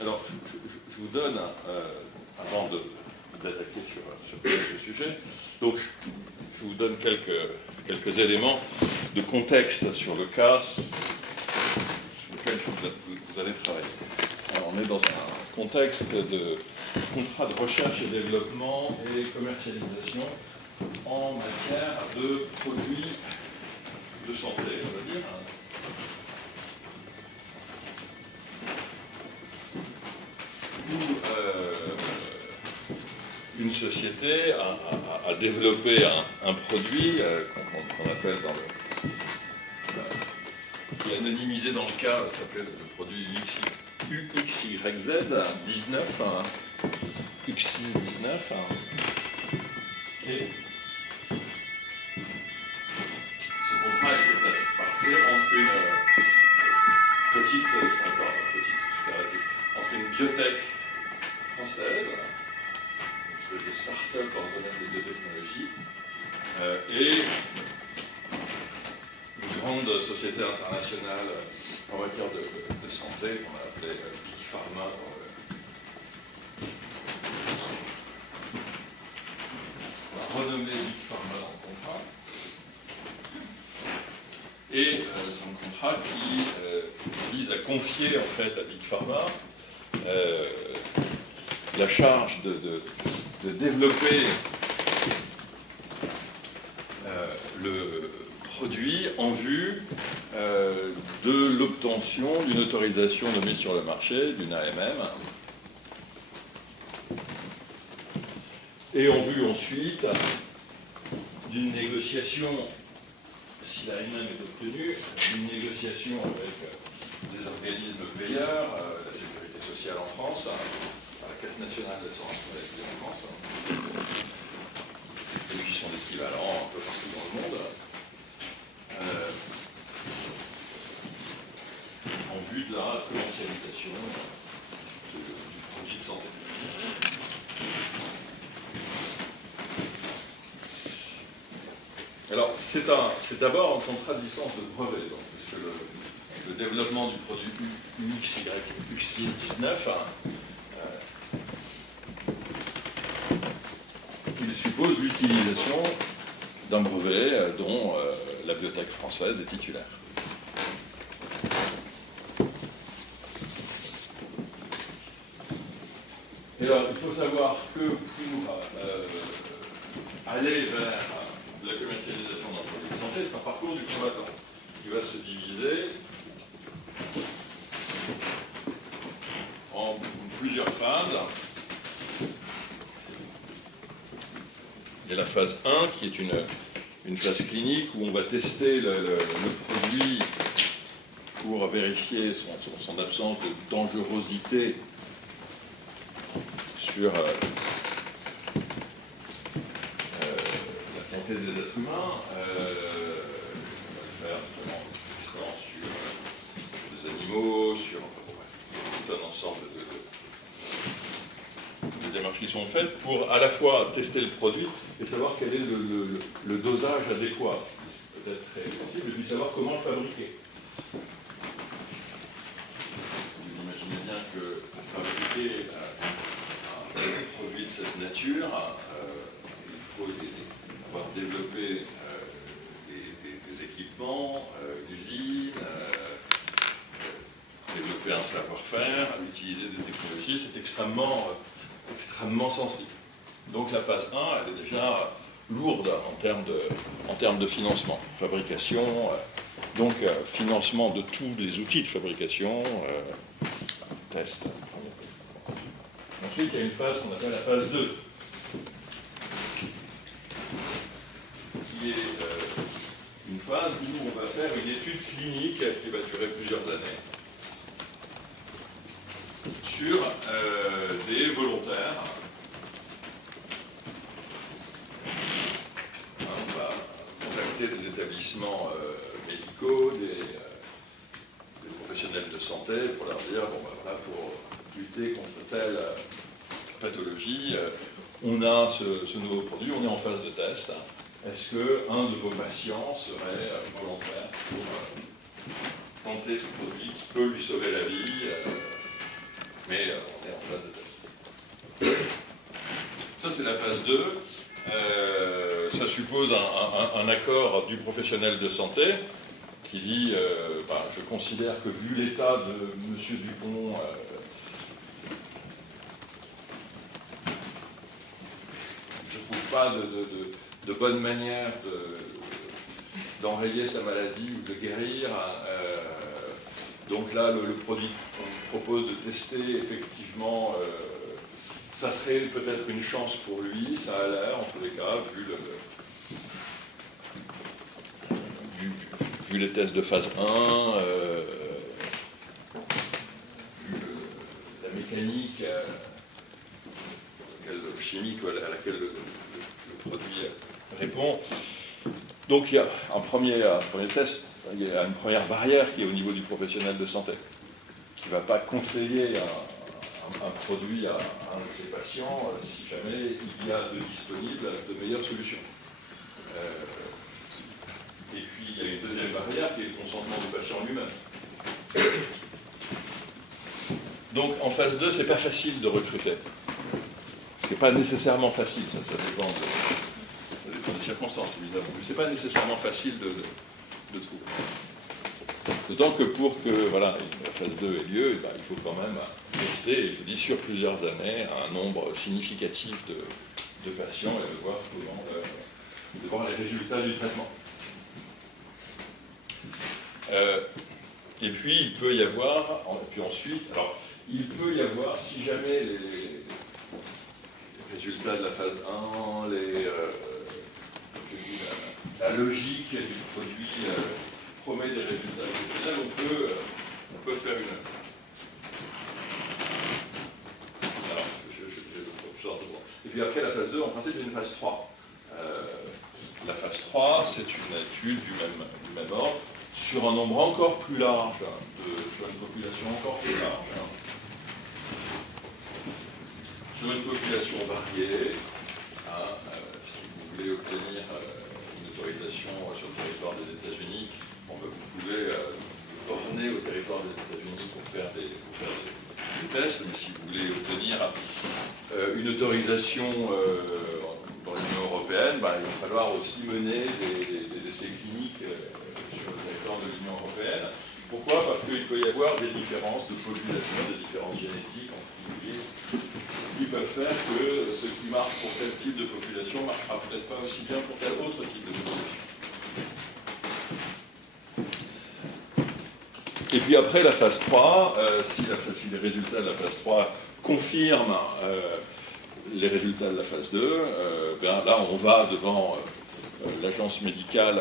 Alors, je vous donne, avant d'attaquer sur ce sujet, donc je vous donne quelques éléments de contexte sur le cas sur lequel vous allez travailler. Alors, on est dans un contexte de contrat de recherche et développement et commercialisation en matière de produits de santé, on va dire. Où une société a développé un produit qu'on appelle qui est anonymisé dans le cas, ça s'appelle le produit UXYZ 19, UX619. Et ce contrat a été passé entre une petite, entre une biotech française, des start-up dans le domaine des biotechnologies, et une grande société internationale en matière de santé qu'on a appelée Big Pharma. On a renommé Big Pharma dans le contrat. Et c'est un contrat qui vise à confier en fait à Big Pharma la charge de développer le produit en vue de l'obtention d'une autorisation de mise sur le marché, d'une AMM, et en vue ensuite d'une négociation, si la AMM est obtenue, d'une négociation avec des organismes payeurs, la sécurité sociale en France, la Caisse nationale d'assurance maladie en France, et puis son équivalent un peu partout dans le monde, en vue de la commercialisation du produit de santé. Alors, c'est d'abord un contrat de licence de brevet, donc, puisque le développement du produit UX619, il suppose l'utilisation d'un brevet dont la biotech française est titulaire. Et alors, il faut savoir que pour aller vers la commercialisation d'un produit de santé, c'est un parcours du combattant qui va se diviser en plusieurs phases. Il y a la phase 1 qui est une phase clinique où on va tester le produit pour vérifier son absence de dangerosité sur la santé des êtres humains. On va faire vraiment des expériences sur des animaux, sur tout un ensemble de démarches qui sont faites pour à la fois tester le produit et savoir quel est le dosage adéquat, ce qui peut être très sensible, et puis savoir comment le fabriquer. Vous imaginez bien que pour fabriquer un produit de cette nature, il faut pouvoir développer des équipements, une usine, développer un savoir-faire, utiliser des technologies, c'est extrêmement sensible. Donc la phase 1, elle est déjà lourde en termes de financement, fabrication, donc financement de tous les outils de fabrication, test. Ensuite, il y a une phase qu'on appelle la phase 2, qui est une phase où on va faire une étude clinique qui va durer plusieurs années sur des volontaires. On va contacter des établissements médicaux, des professionnels de santé pour leur dire, bon, ben, voilà, pour lutter contre telle pathologie, on a ce nouveau produit, on est en phase de test. Est-ce qu'un de vos patients serait volontaire pour tenter ce produit qui peut lui sauver la vie, mais on est en phase de test. Ça, c'est la phase 2. Ça suppose un accord du professionnel de santé qui dit je considère que vu l'état de M. Dupont, je ne trouve pas de bonne manière d'enrayer sa maladie ou de guérir. Donc là, le produit qu'on propose de tester, effectivement, ça serait peut-être une chance pour lui, ça a l'air, en tous les cas, vu les tests de phase 1, vu la mécanique chimique à laquelle le produit répond. Donc il y a un premier test, il y a une première barrière qui est au niveau du professionnel de santé, qui ne va pas conseiller un produit à un de ses patients si jamais il y a de disponibles de meilleures solutions. Et puis il y a une deuxième barrière qui est le consentement du patient lui-même. Donc en phase 2, c'est pas facile de recruter. C'est pas nécessairement facile, ça dépend des circonstances évidemment, mais c'est pas nécessairement facile de trouver. D'autant que pour que la phase 2 ait lieu, il faut quand même tester, je dis, sur plusieurs années, un nombre significatif de patients et de voir les résultats du traitement. Et puis il peut y avoir, il peut y avoir, si jamais les résultats de la phase 1, la logique du produit promet des résultats exceptionnels, on peut faire une. Alors, et puis après la phase 2, en principe, il y a une phase 3. La phase 3, c'est une étude du même ordre, sur un nombre encore plus large, sur une population encore plus large, sur une population variée. Si vous voulez obtenir une autorisation sur le territoire des États-Unis, vous pouvez borner au territoire des États-Unis pour faire des tests, mais si vous voulez obtenir une autorisation dans l'Union européenne, il va falloir aussi mener des essais cliniques sur le territoire de l'Union européenne. Pourquoi? Parce qu'il peut y avoir des différences de population, des différences génétiques en particulier, qui peuvent faire que ce qui marche pour tel type de population ne marchera peut-être pas aussi bien pour tel autre type de population. Et puis après la phase 3, si les résultats de la phase 3 confirment les résultats de la phase 2, là on va devant l'agence médicale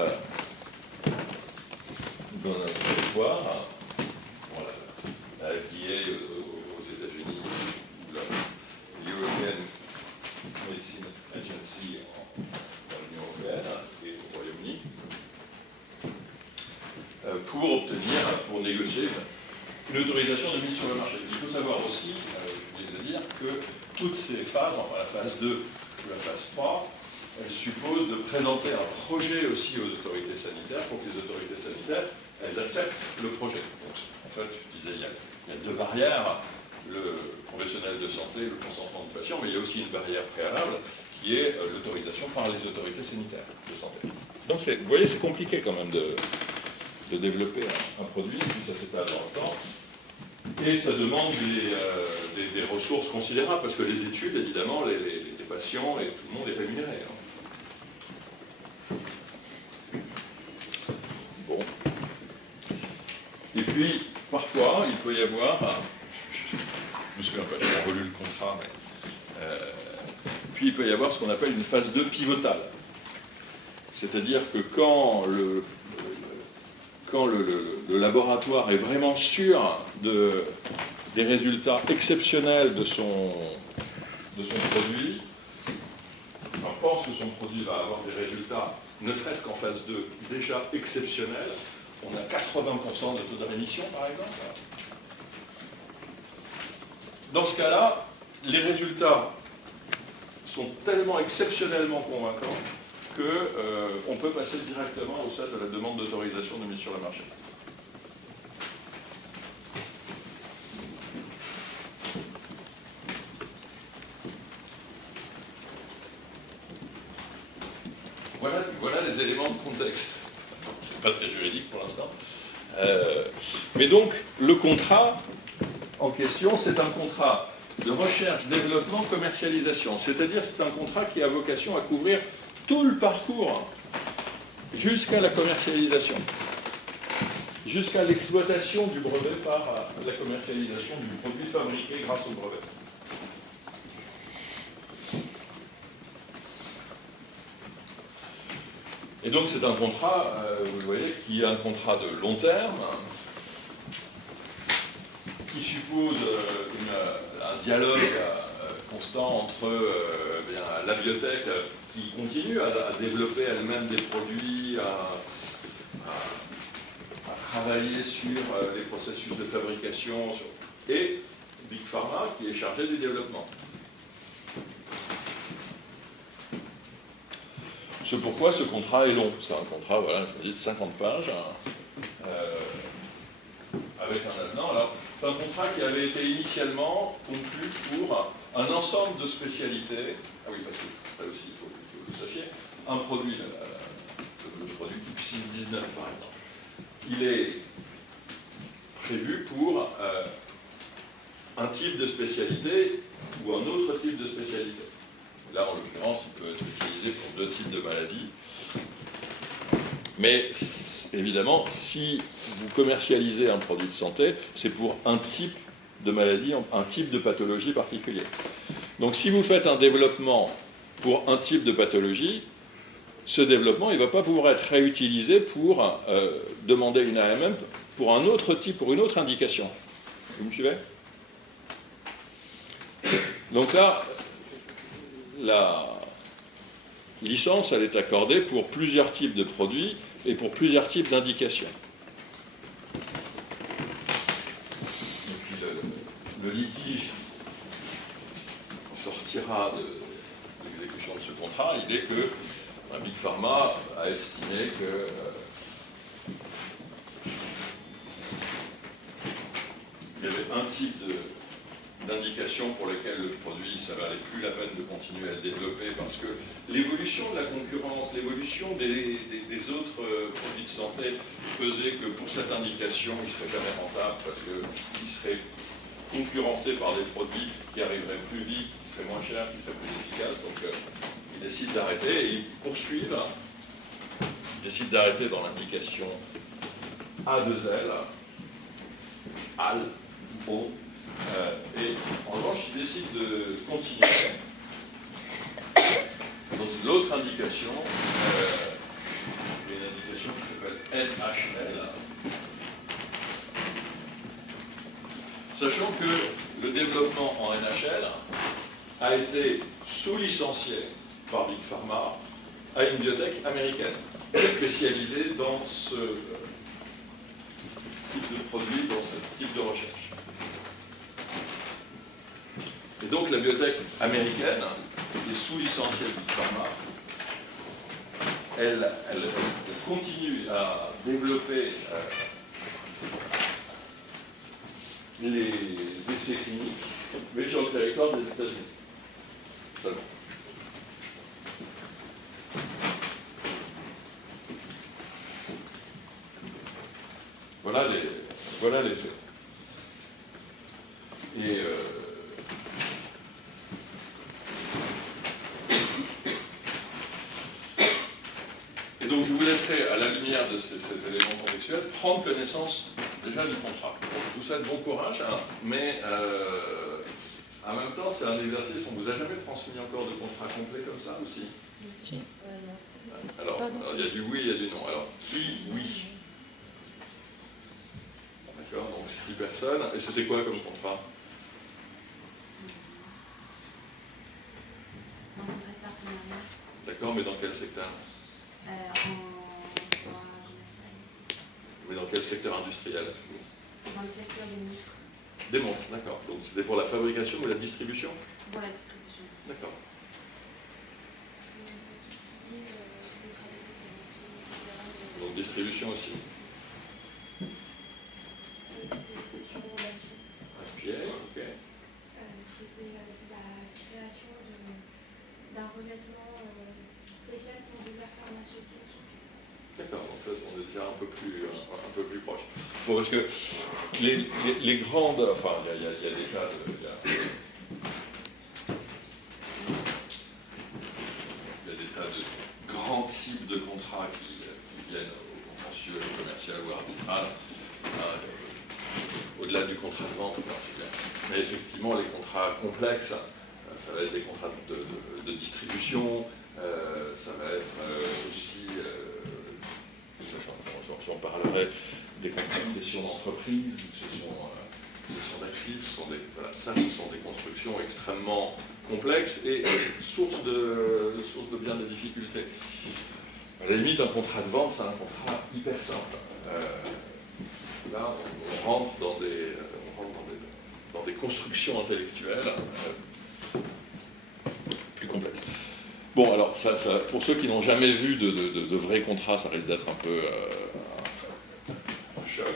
dans notre territoire, la FDA aux États-Unis, ou la European Medicine Agency dans l'Union européenne et au Royaume-Uni, pour négocier une autorisation de mise sur le marché. Il faut savoir aussi, je voulais dire, que toutes ces phases, enfin la phase 2 ou la phase 3, elles supposent de présenter un projet aussi aux autorités sanitaires pour que les autorités sanitaires elles acceptent le projet. Donc, en fait, je disais, il y a deux barrières, le professionnel de santé, le consentement du patient, mais il y a aussi une barrière préalable qui est l'autorisation par les autorités sanitaires de santé. Donc vous voyez, c'est compliqué quand même de développer un produit, puis ça s'étale dans le temps, et ça demande des ressources considérables, parce que les études, évidemment, les patients et tout le monde est rémunéré. Bon. Et puis, parfois, il peut y avoir, je me souviens pas, j'ai relu le contrat, mais puis il peut y avoir ce qu'on appelle une phase 2 pivotale. C'est-à-dire que quand le laboratoire est vraiment sûr des résultats exceptionnels de son produit, on pense que son produit va avoir des résultats, ne serait-ce qu'en phase 2, déjà exceptionnels. On a 80% de taux de rémission, par exemple. Dans ce cas-là, les résultats sont tellement exceptionnellement convaincants qu'on peut passer directement au stade de la demande d'autorisation de mise sur le marché. voilà les éléments de contexte. C'est pas très juridique pour l'instant. Mais donc, le contrat en question, c'est un contrat de recherche, développement, commercialisation. C'est-à-dire, c'est un contrat qui a vocation à couvrir tout le parcours jusqu'à la commercialisation, jusqu'à l'exploitation du brevet par la commercialisation du produit fabriqué grâce au brevet. Et donc c'est un contrat, vous le voyez, qui est un contrat de long terme, qui suppose un dialogue constant entre la biotech qui continue à développer elle-même des produits, à travailler sur les processus de fabrication, et Big Pharma qui est chargé du développement. C'est pourquoi ce contrat est long. C'est un contrat, voilà, je vous dis, de 50 pages, avec un avenant. Alors, c'est un contrat qui avait été initialement conclu pour un ensemble de spécialités. Ah oui, parce que ça aussi, il faut que vous le sachiez. Un produit, le produit type 619 par exemple, il est prévu pour un type de spécialité ou un autre type de spécialité. Là, en l'occurrence, il peut être utilisé pour deux types de maladies. Mais évidemment, si vous commercialisez un produit de santé, c'est pour un type de maladie, un type de pathologie particulier. Donc si vous faites un développement pour un type de pathologie, ce développement, il ne va pas pouvoir être réutilisé pour demander une AMM pour un autre type, pour une autre indication. Vous me suivez? Donc là, la licence, elle est accordée pour plusieurs types de produits et pour plusieurs types d'indications. Et puis le litige sortira de l'exécution de ce contrat, l'idée que Big Pharma a estimé que il y avait un type d'indications pour lesquelles le produit, ça valait plus la peine de continuer à le développer parce que l'évolution de la concurrence, l'évolution des autres produits de santé faisait que pour cette indication, il ne serait jamais rentable parce qu'il serait concurrencé par des produits qui arriveraient plus vite, qui seraient moins chers, qui seraient plus efficaces. Donc ils décident d'arrêter et ils poursuivent. Ils décident d'arrêter dans l'indication A2L, AL, O. Et en revanche, ils décident de continuer dans l'autre indication, une indication qui s'appelle NHL, sachant que le développement en NHL a été sous-licencié par Big Pharma à une biotech américaine spécialisée dans ce type de produit, dans ce type de recherche. Et donc la biotech américaine, qui est sous licenciée de Big Pharma, elle continue à développer les essais cliniques, mais sur le territoire des États-Unis seulement. Voilà les faits. Et donc je vous laisserai, à la lumière de ces éléments contextuels, prendre connaissance déjà du contrat. Donc, je vous souhaite bon courage, hein, mais en même temps, c'est un exercice, on ne vous a jamais transmis encore de contrat complet comme ça aussi? Alors, il y a du oui, il y a du non. Alors, qui, oui. D'accord, donc 6 personnes. Et c'était quoi comme contrat? Un contrat de partenariat. D'accord, mais dans quel secteur? Mais dans quel secteur industriel? Dans le secteur des montres. Des montres, d'accord. Donc c'était pour la fabrication ou la distribution? Pour la distribution. D'accord. Donc distribution aussi. SPA, ok. C'était la création d'un revêtement spécial pour les affaires pharmaceutique. D'accord, donc ça, on est déjà un peu plus proche. Bon, parce que les grandes... Enfin, il y a des tas de... Il y a des tas de grands types de contrats qui viennent au contentieux, commercial ou arbitral, au-delà du contrat de vente en particulier. Mais effectivement, les contrats complexes, ça va être des contrats de distribution, ça va être aussi, j'en parlerai, des contrats de cession d'entreprise, de cession d'actifs. Ce sont des constructions extrêmement complexes et source de bien des difficultés. À la limite, un contrat de vente, c'est un contrat hyper simple. Là, on rentre dans des constructions intellectuelles plus complexes. Bon, alors, ça, pour ceux qui n'ont jamais vu de vrais contrats, ça risque d'être un peu un choc.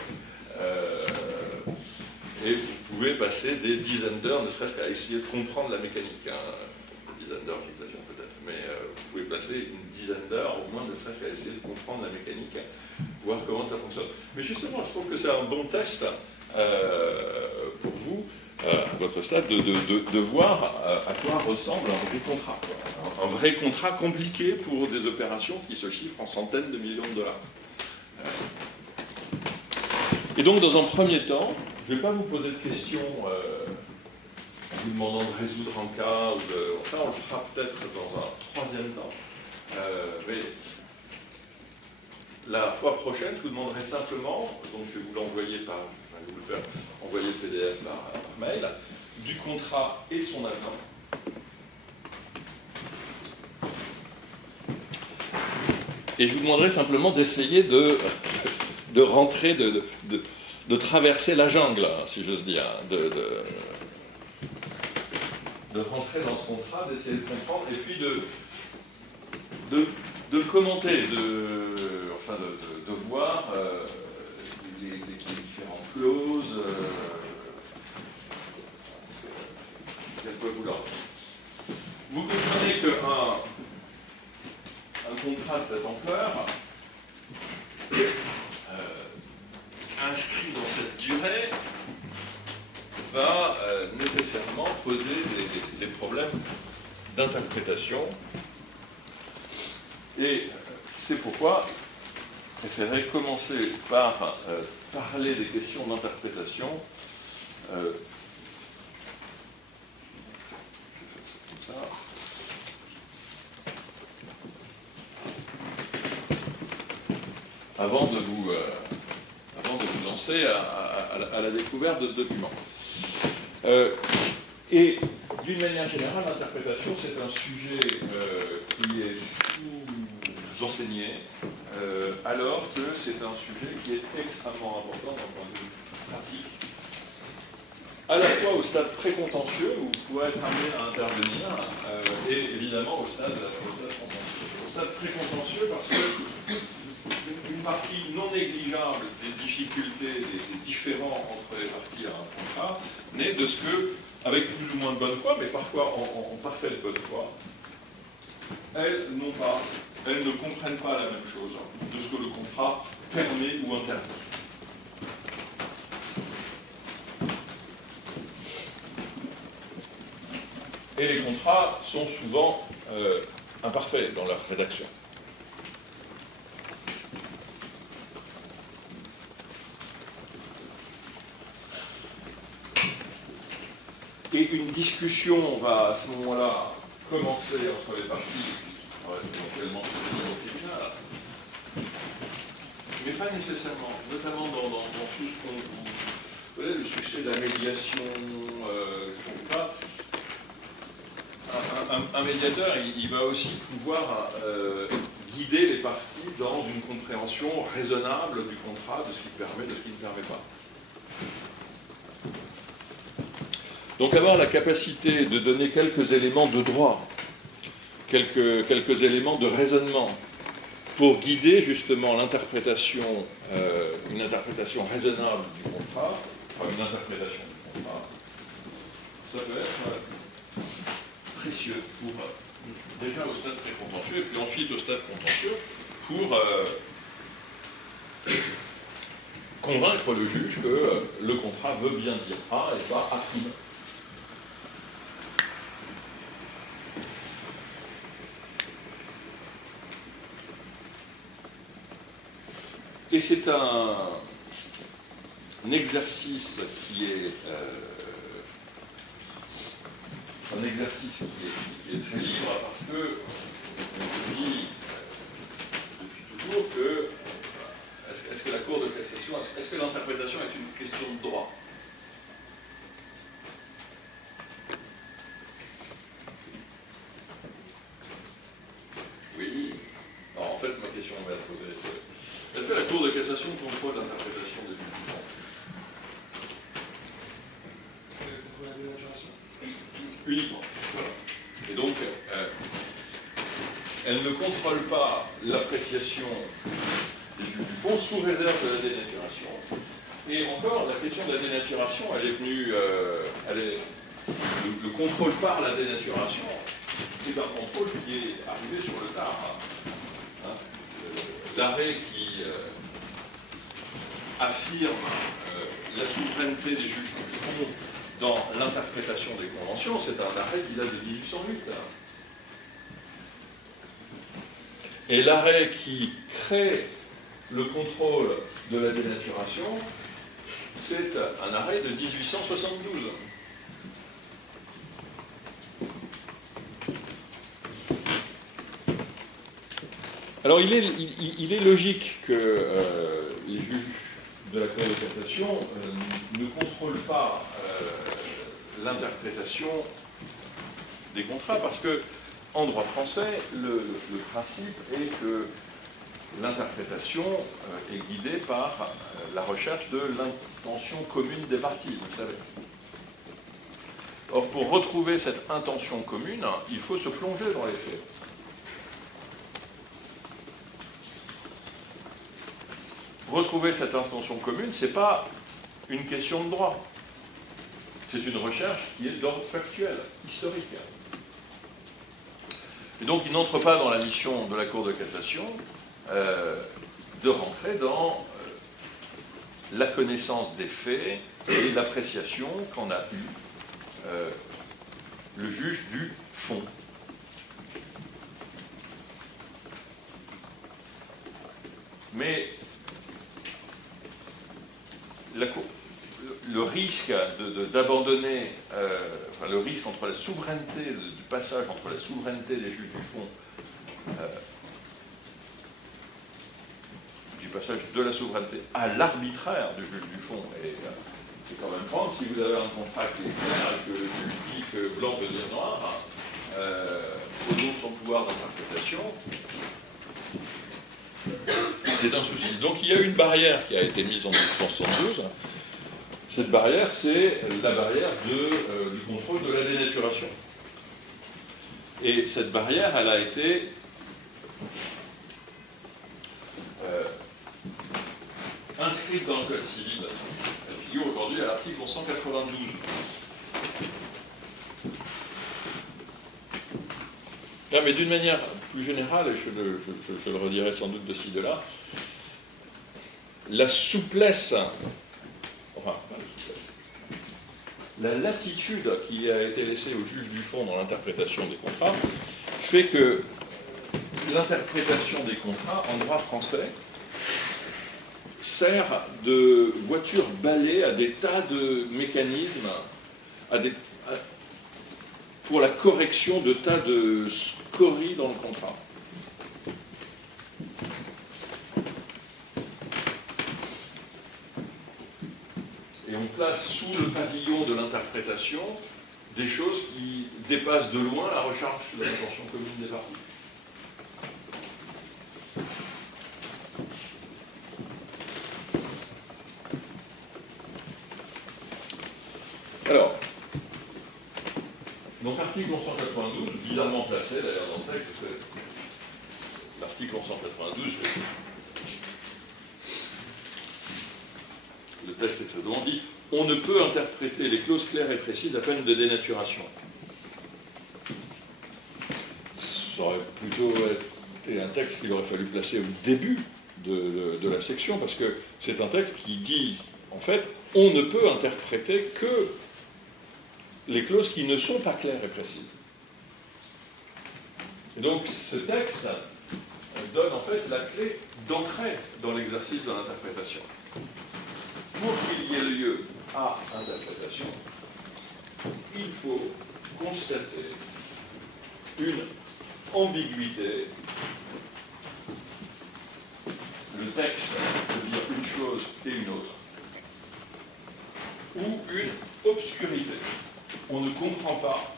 Et vous pouvez passer des dizaines d'heures, ne serait-ce qu'à essayer de comprendre la mécanique. Des dizaines d'heures, j'exagère peut-être, mais vous pouvez passer une dizaine d'heures, au moins, ne serait-ce qu'à essayer de comprendre la mécanique, voir comment ça fonctionne. Mais justement, je trouve que c'est un bon test pour vous, à votre stade, de voir à quoi ressemble un vrai contrat. Un vrai contrat compliqué pour des opérations qui se chiffrent en centaines de millions de dollars. Et donc, dans un premier temps, je ne vais pas vous poser de questions en vous demandant de résoudre un cas, enfin, on le fera peut-être dans un troisième temps. Mais la fois prochaine, je vous demanderai simplement, donc je vais vous l'envoyer je vais vous le faire envoyer le PDF par mail, du contrat et de son avenant. Et je vous demanderai simplement d'essayer de rentrer, de traverser la jungle, si j'ose dire, de rentrer dans ce contrat, d'essayer de comprendre, et puis de commenter, de voir les différentes clauses, quel peut vouloir. Vous comprenez qu'un contrat de cette ampleur, inscrit dans cette durée, va nécessairement poser des problèmes d'interprétation. Et c'est pourquoi je préférais commencer par parler des questions d'interprétation. Je vais faire ça comme ça. Avant de vous lancer à la découverte de ce document. Et d'une manière générale, l'interprétation, c'est un sujet qui est sous-enseigné, alors que c'est un sujet qui est extrêmement important d'un point de vue pratique, à la fois au stade précontentieux, où vous pouvez être amené à intervenir, et évidemment au stade contentieux. Au stade précontentieux, parce que une partie non négligeable des difficultés, des différends entre les parties à un contrat, naît de ce que, avec plus ou moins de bonne foi, mais parfois en parfaite bonne foi, elles ne comprennent pas la même chose de ce que le contrat permet ou interdit. Et les contrats sont souvent imparfaits dans leur rédaction. Et une discussion va à ce moment-là commencer entre les parties, qui pourrait éventuellement se tenir au tribunal, mais pas nécessairement, notamment dans tout ce qu'on... Vous voyez, le succès de la médiation, etc. Un médiateur, il va aussi pouvoir guider les parties dans une compréhension raisonnable du contrat, de ce qui permet, de ce qui ne permet pas. Donc avoir la capacité de donner quelques éléments de droit, quelques éléments de raisonnement, pour guider justement l'interprétation, une interprétation raisonnable du contrat, enfin une interprétation du contrat, ça peut être précieux pour déjà au stade précontentieux, et puis ensuite au stade contentieux, pour convaincre le juge que le contrat veut bien dire A et pas A'. Et c'est un exercice qui est très libre, parce que on dit depuis toujours que est-ce que la Cour de cassation, est-ce que l'interprétation est une question de droit? Oui. Alors, en fait, ma question va être posée. Est-ce que la Cour de cassation contrôle l'interprétation des juges du fond? Uniquement. Voilà. Et donc, elle ne contrôle pas l'appréciation des juges du fond sous réserve de la dénaturation. Et encore, la question de la dénaturation, elle est venue. Le contrôle par la dénaturation, c'est un contrôle qui est arrivé sur le tard. Hein. L'arrêt qui affirme la souveraineté des juges du fond dans l'interprétation des conventions, c'est un arrêt qui date de 1808. Et l'arrêt qui crée le contrôle de la dénaturation, c'est un arrêt de 1872. Alors il est logique que les juges de la Cour de cassation ne contrôlent pas l'interprétation des contrats, parce que en droit français, le principe est que l'interprétation est guidée par la recherche de l'intention commune des parties, vous le savez. Or, pour retrouver cette intention commune, il faut se plonger dans les faits. Retrouver cette intention commune, ce n'est pas une question de droit. C'est une recherche qui est d'ordre factuel, historique. Et donc, il n'entre pas dans la mission de la Cour de cassation de rentrer dans la connaissance des faits et l'appréciation qu'en a eu le juge du fond. Mais le risque d'abandonner, le risque entre la souveraineté, du passage entre la souveraineté des juges du fond, du passage de la souveraineté à l'arbitraire du juge du fond, et c'est quand même prendre, si vous avez un contrat qui est clair et que le juge dit que blanc veut dire noir, au nom de son pouvoir d'interprétation, c'est un souci. Donc il y a une barrière qui a été mise en 1972. Cette barrière, c'est la barrière du contrôle de la dénaturation. Et cette barrière, elle a été inscrite dans le Code civil. Elle figure aujourd'hui à l'article 192. Ah, mais d'une manière plus générale, et je le redirai sans doute de ci, de là, la souplesse, enfin, pas la souplesse, la latitude qui a été laissée au juge du fond dans l'interprétation des contrats fait que l'interprétation des contrats en droit français sert de voiture balai à des tas de mécanismes, pour la correction de tas de scories dans le contrat. Et on place sous le pavillon de l'interprétation des choses qui dépassent de loin la recherche de l'intention commune des parties. Alors, donc l'article 1192, bizarrement placé d'ailleurs dans le texte, l'article 1192, le texte est très long, dit « On ne peut interpréter les clauses claires et précises à peine de dénaturation. » ça aurait plutôt été un texte qu'il aurait fallu placer au début de la section, parce que c'est un texte qui dit, en fait, on ne peut interpréter que les clauses qui ne sont pas claires et précises. Et donc, ce texte donne en fait la clé d'entrer dans l'exercice de l'interprétation. Pour qu'il y ait lieu à interprétation, il faut constater une ambiguïté. Le texte veut dire une chose et une autre, ou une obscurité. On ne comprend pas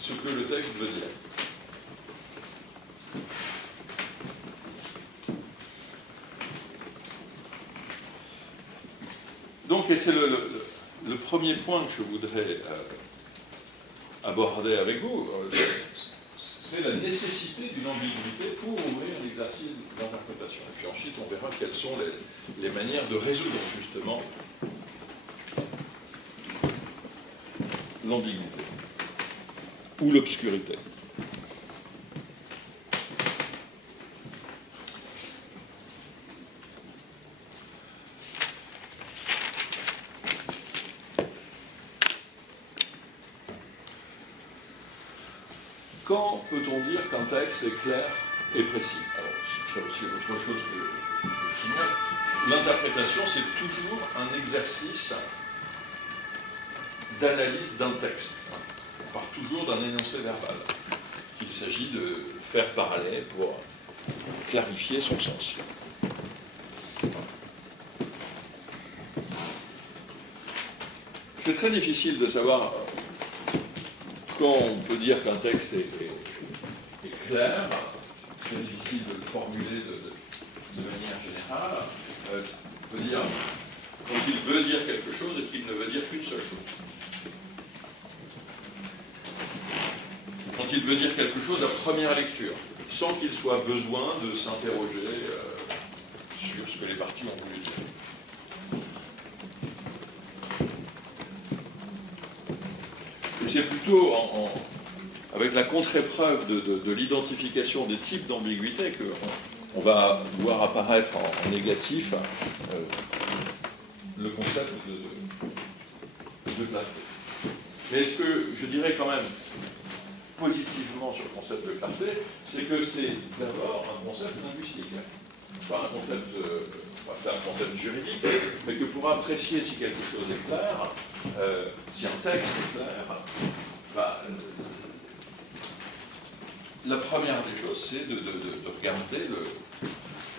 ce que le texte veut dire. Donc, et c'est le premier point que je voudrais aborder avec vous, c'est la nécessité d'une ambiguïté pour ouvrir l'exercice d'interprétation. Et puis ensuite, on verra quelles sont les manières de résoudre justement l'ambiguïté ou l'obscurité. Quand peut-on dire qu'un texte est clair et précis? Alors, c'est aussi autre chose que je signale. L'interprétation, c'est toujours un exercice d'analyse d'un texte. On part toujours d'un énoncé verbal qu'il s'agit de faire parler pour clarifier son sens. C'est très difficile de savoir quand on peut dire qu'un texte est clair. C'est difficile de le formuler de manière générale. On peut dire quand il veut dire quelque chose et qu'il ne veut dire qu'une seule chose. Quand il veut dire quelque chose à première lecture, sans qu'il soit besoin de s'interroger sur ce que les parties ont voulu dire. C'est plutôt avec la contre-épreuve de l'identification des types d'ambiguïté qu'on va voir apparaître en négatif le concept de clarté. Mais ce que je dirais quand même positivement sur le concept de clarté, c'est que c'est d'abord un concept linguistique. Pas un concept, c'est un concept juridique, mais que pour apprécier si quelque chose est clair, si un texte est clair, la première des choses, c'est de regarder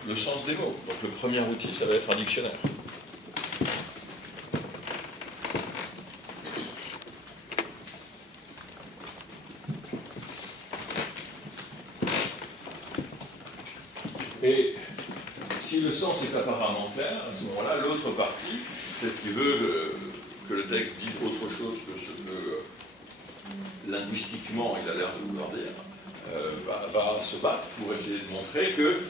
le sens des mots. Donc le premier outil, ça va être un dictionnaire. Et si le sens est apparemment clair, à ce moment-là, l'autre partie, peut-être qui veut que le texte dise autre chose que ce que linguistiquement il a l'air de vouloir dire, va se battre pour essayer de montrer que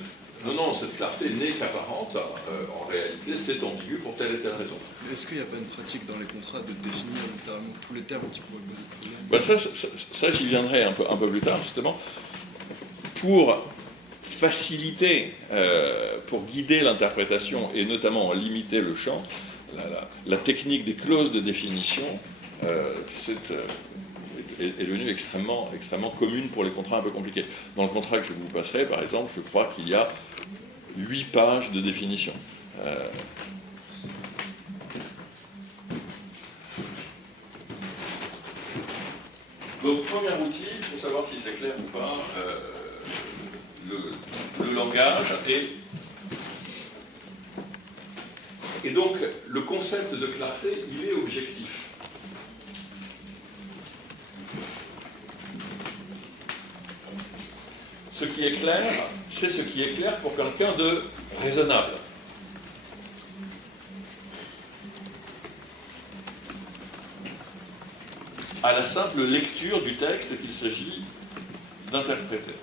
non, cette clarté n'est qu'apparente, en réalité c'est ambigu pour telle et telle raison. Est-ce qu'il n'y a pas une pratique dans les contrats de définir littéralement tous les termes qui pourraient poser problème? Ça j'y viendrai un peu plus tard, justement. Pour faciliter, pour guider l'interprétation et notamment limiter le champ, la technique des clauses de définition est devenue extrêmement commune pour les contrats un peu compliqués. Dans le contrat que je vous passerai, par exemple, je crois qu'il y a 8 pages de définition. Donc, premier outil, pour savoir si c'est clair ou pas, le langage et donc le concept de clarté, il est objectif. Ce qui est clair, c'est ce qui est clair pour quelqu'un de raisonnable. À la simple lecture du texte qu'il s'agit d'interpréter.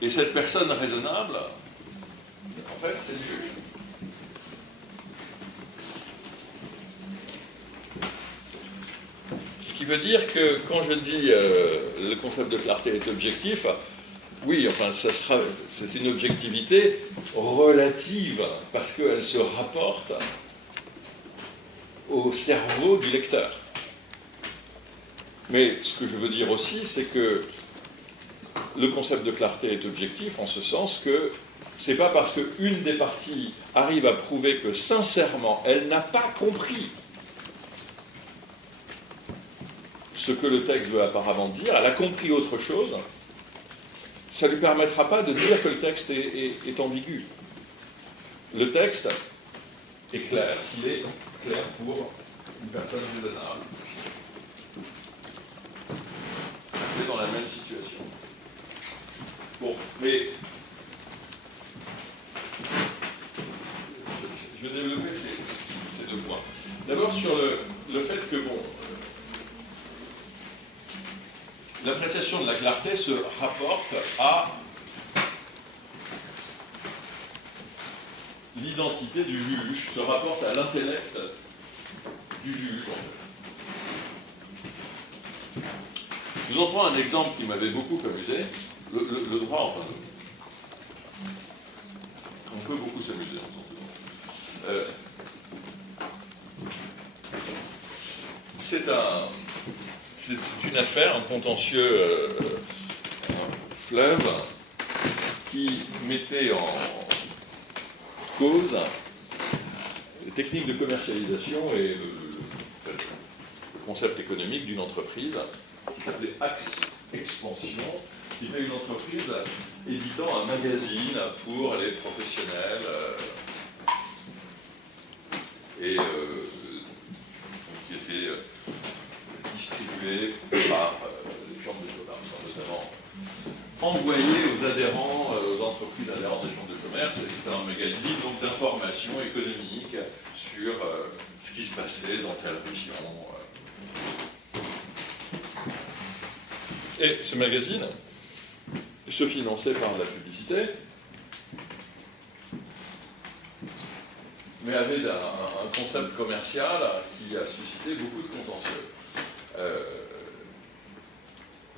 Et cette personne raisonnable, en fait, c'est le juge. qui veut dire que quand je dis le concept de clarté est objectif, oui, enfin, c'est une objectivité relative, parce qu'elle se rapporte au cerveau du lecteur. Mais ce que je veux dire aussi, c'est que le concept de clarté est objectif en ce sens que c'est pas parce qu'une des parties arrive à prouver que sincèrement elle n'a pas compris ce que le texte veut apparemment dire, elle a compris autre chose, ça ne lui permettra pas de dire que le texte est ambigu. Le texte est clair s'il est clair pour une personne raisonnable. C'est dans la même situation. Bon, mais je vais développer ces deux points. D'abord sur le fait que, bon, l'appréciation de la clarté se rapporte à l'identité du juge, se rapporte à l'intellect du juge, en fait. Je vous en prends un exemple qui m'avait beaucoup amusé. Le droit, enfin, on peut beaucoup s'amuser en faisant. C'est une affaire, un contentieux fleuve qui mettait en cause les techniques de commercialisation et le concept économique d'une entreprise qui s'appelait Axe Expansion, qui était une entreprise éditant un magazine pour les professionnels et qui était distribué par les chambres de commerce, notamment envoyé aux adhérents, aux entreprises adhérentes des chambres de commerce. C'était un magazine donc d'information économique sur ce qui se passait dans telle région. Et ce magazine se finançait par de la publicité, mais avait un concept commercial qui a suscité beaucoup de contentieux.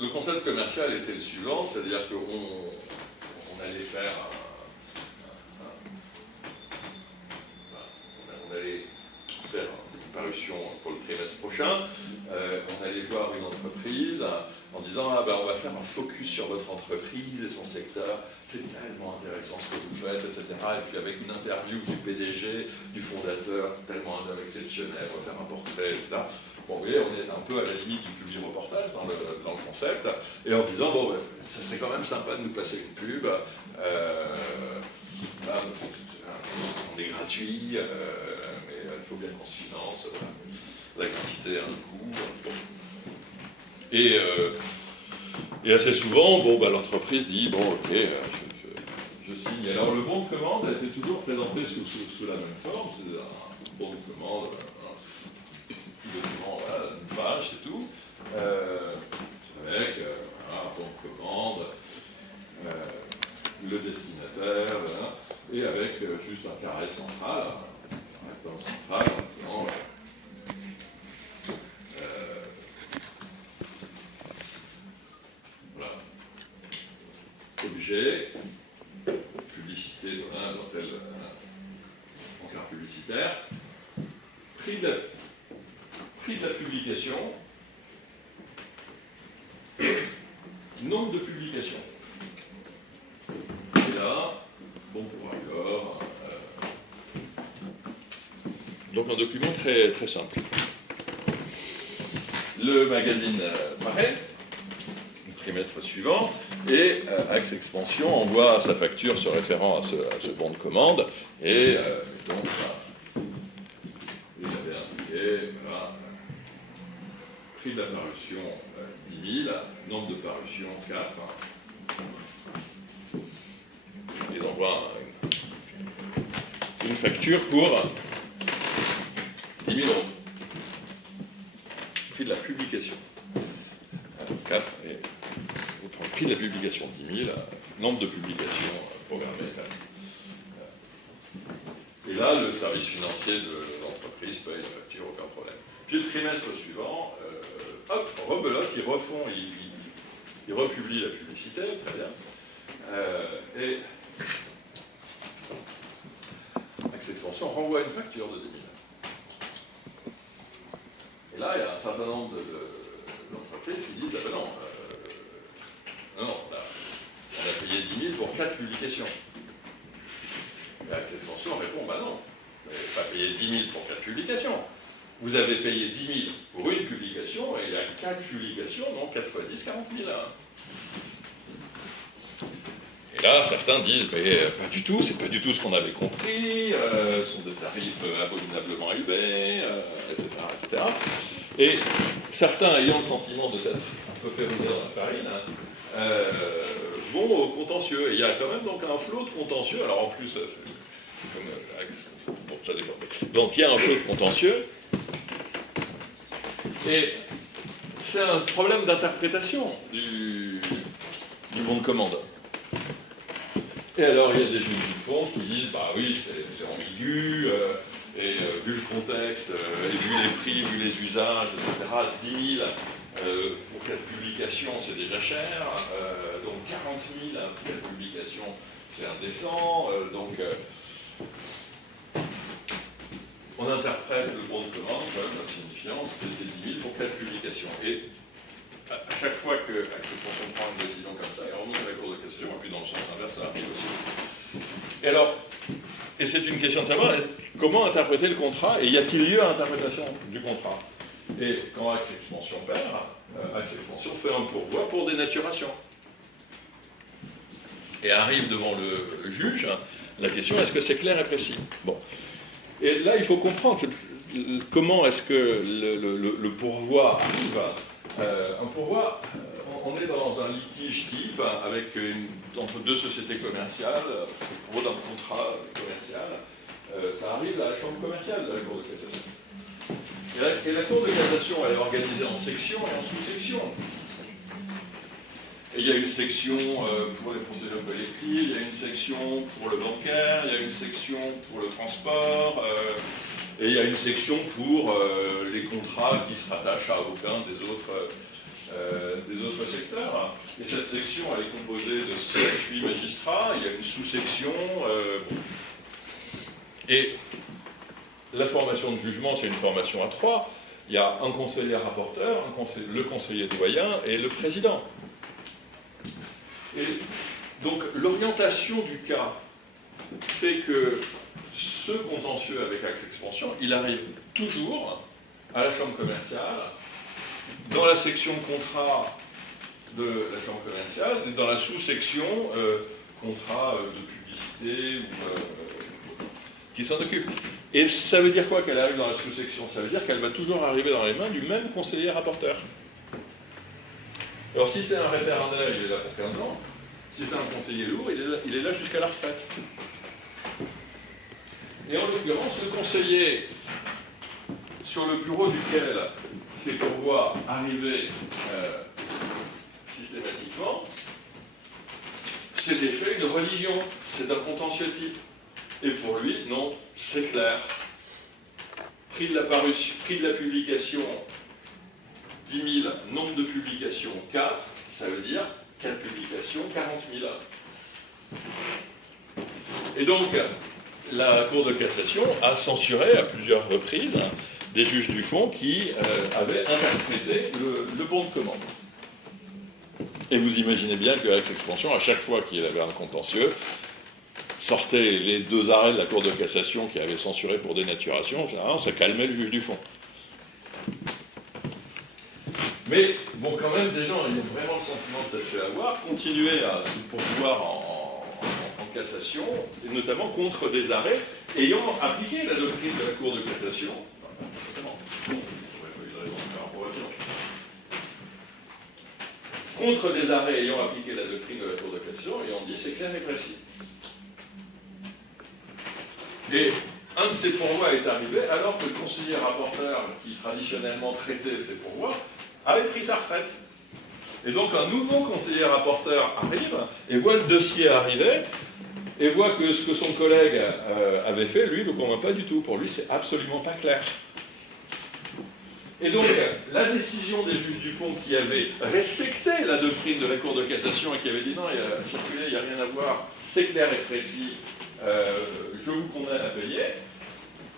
Le concept commercial était le suivant, c'est-à-dire qu'on allait faire une parution pour le trimestre prochain, on allait voir une entreprise en disant ah ben on va faire un focus sur votre entreprise et son secteur, c'est tellement intéressant ce que vous faites, etc. Et puis avec une interview du PDG, du fondateur, c'est tellement un homme exceptionnel, on va faire un portrait, etc. Bon, vous voyez, on est un peu à la limite du public-reportage dans le concept, et en disant bon, ben, ça serait quand même sympa de nous passer une pub, on est gratuit, mais il faut bien qu'on se finance, la quantité a un coût. Et assez souvent, bon, bah, l'entreprise dit bon, ok, je signe. Alors le bon de commande a été toujours présenté sous la même forme, c'est un bon de commande, un document, voilà, une page, c'est tout, avec un bon de commande, le destinataire, voilà, et avec juste un carré central, un rectangle central, maintenant, voilà. Objet, publicité dans tel encart publicitaire, prix de la publication, nombre de publications. Et là, bon pour accord. Donc un document très, très simple. Le magazine paraît, le trimestre suivant, et Axe Expansion envoie sa facture se référant à ce bon de commande, et donc il avait indiqué, voilà, prix de la parution 10 000, nombre de parutions 4. Ils envoient une facture pour 10 000 €. Prix de la publication 4 et prix de la publication 10 000, nombre de publications programmées 4. Et là, le service financier de l'entreprise l'entreprise paye la facture, aucun problème. Puis le trimestre suivant, hop, rebelote, ils refont, ils republient la publicité, très bien. Et Axe Expansion renvoie une facture de 10 000. Et là, il y a un certain nombre d'entreprises qui disent, ah ben non, non, on a payé 10 000 pour 4 publications. Et Axe Expansion répond, bah non, vous n'avez pas payé 10 000 pour 4 publications. Vous avez payé 10 000 pour une publication, et il y a 4 publications, donc 4 fois 10, 40 000. Et là, certains disent, mais pas du tout, c'est pas du tout ce qu'on avait compris, ce sont des tarifs abominablement élevés, etc., etc. Et certains, ayant le sentiment de s'être un peu fait rouler dans la farine, vont au contentieux. Et il y a quand même donc un flot de contentieux, alors en plus, c'est comme bon, ça dépend. Donc il y a un flot de contentieux, et c'est un problème d'interprétation du bon de commande. Et alors, il y a des juges du fond qui disent, bah oui, c'est ambigu, et vu le contexte, et vu les prix, vu les usages, etc., 10 000 pour 4 publications, c'est déjà cher, donc 40 000 pour 4 publications, c'est indécent, donc on interprète le bon de commande comme signifiant c'était 10 000 pour 4 publications. Et à chaque fois que Axe Expansion prend une décision comme ça, il remonte à la Cour de cassation, et puis dans le sens inverse, ça arrive aussi. Et alors, et c'est une question de savoir comment interpréter le contrat, et y a-t-il lieu à interprétation du contrat? Et quand Axe Expansion perd, Axe Expansion fait un pourvoi pour dénaturation. Et arrive devant le juge la question, est-ce que c'est clair et précis? Bon. Et là, il faut comprendre comment est-ce que le pourvoi arrive. Un pourvoi, on est dans un litige type avec entre deux sociétés commerciales, pour d'un contrat commercial, ça arrive à la chambre commerciale de la Cour de cassation. Et la Cour de cassation, elle est organisée en sections et en sous-sections. Et il y a une section pour les procédures collectives, il y a une section pour le bancaire, il y a une section pour le transport, et il y a une section pour les contrats qui se rattachent à aucun des autres secteurs. Et cette section, elle est composée de 7-8 magistrats, il y a une sous-section. Et la formation de jugement, c'est une formation à 3. Il y a un conseiller rapporteur, le conseiller doyen et le président. Et donc l'orientation du cas fait que ce contentieux avec Axe Expansion, il arrive toujours à la chambre commerciale, dans la section contrat de la chambre commerciale, et dans la sous-section contrat de publicité qui s'en occupe. Et ça veut dire quoi qu'elle arrive dans la sous-section? Ça veut dire qu'elle va toujours arriver dans les mains du même conseiller rapporteur. Alors si c'est un référendaire, il est là pour 15 ans. Si c'est un conseiller lourd, il est là jusqu'à la retraite. Et en l'occurrence, le conseiller sur le bureau duquel ces pourvois arrivaient systématiquement, c'est des feuilles de religion, c'est un contentieux type. Et pour lui, non, c'est clair. Prix de la publication, 10 000, nombre de publications, 4, ça veut dire 4 publications, 40 000. Et donc, la Cour de cassation a censuré à plusieurs reprises des juges du fond qui avaient interprété le bon de commande. Et vous imaginez bien qu'avec cette expansion, à chaque fois qu'il y avait un contentieux, sortaient les 2 arrêts de la Cour de cassation qui avaient censuré pour dénaturation, généralement ça calmait le juge du fond. Mais, bon, quand même, des gens ayant vraiment le sentiment de s'être fait avoir, continuaient à se pourvoir en cassation, et notamment contre des arrêts ayant appliqué la doctrine de la Cour de cassation. Contre des arrêts ayant appliqué la doctrine de la Cour de cassation, et on dit c'est clair et précis. Et un de ces pourvois est arrivé alors que le conseiller rapporteur qui traditionnellement traitait ces pourvois avait pris sa retraite. Et donc un nouveau conseiller rapporteur arrive et voit le dossier arriver et voit que ce que son collègue avait fait, lui, ne le convainc pas du tout. Pour lui, c'est absolument pas clair. Et donc, la décision des juges du fond qui avaient respecté la doctrine de la Cour de cassation et qui avaient dit non, il y a circulé, il n'y a rien à voir, c'est clair et précis, je vous condamne à payer,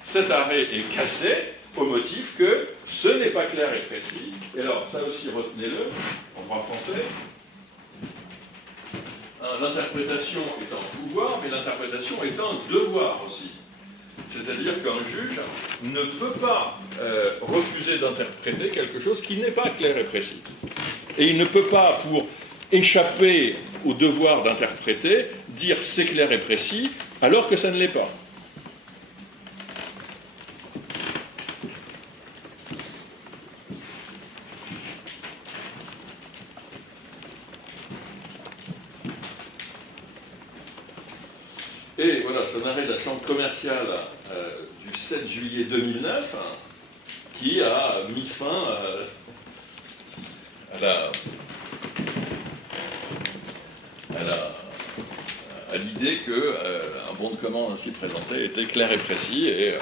cet arrêt est cassé au motif que ce n'est pas clair et précis. Et alors, ça aussi, retenez-le, en droit français, l'interprétation est un pouvoir, mais l'interprétation est un devoir aussi. C'est-à-dire qu'un juge ne peut pas refuser d'interpréter quelque chose qui n'est pas clair et précis. Et il ne peut pas, pour échapper au devoir d'interpréter, dire c'est clair et précis, alors que ça ne l'est pas. Et voilà, c'est un arrêt de la Chambre commerciale du 7 juillet 2009 qui a mis fin à l'idée qu'un bon de commande ainsi présenté était clair et précis. Et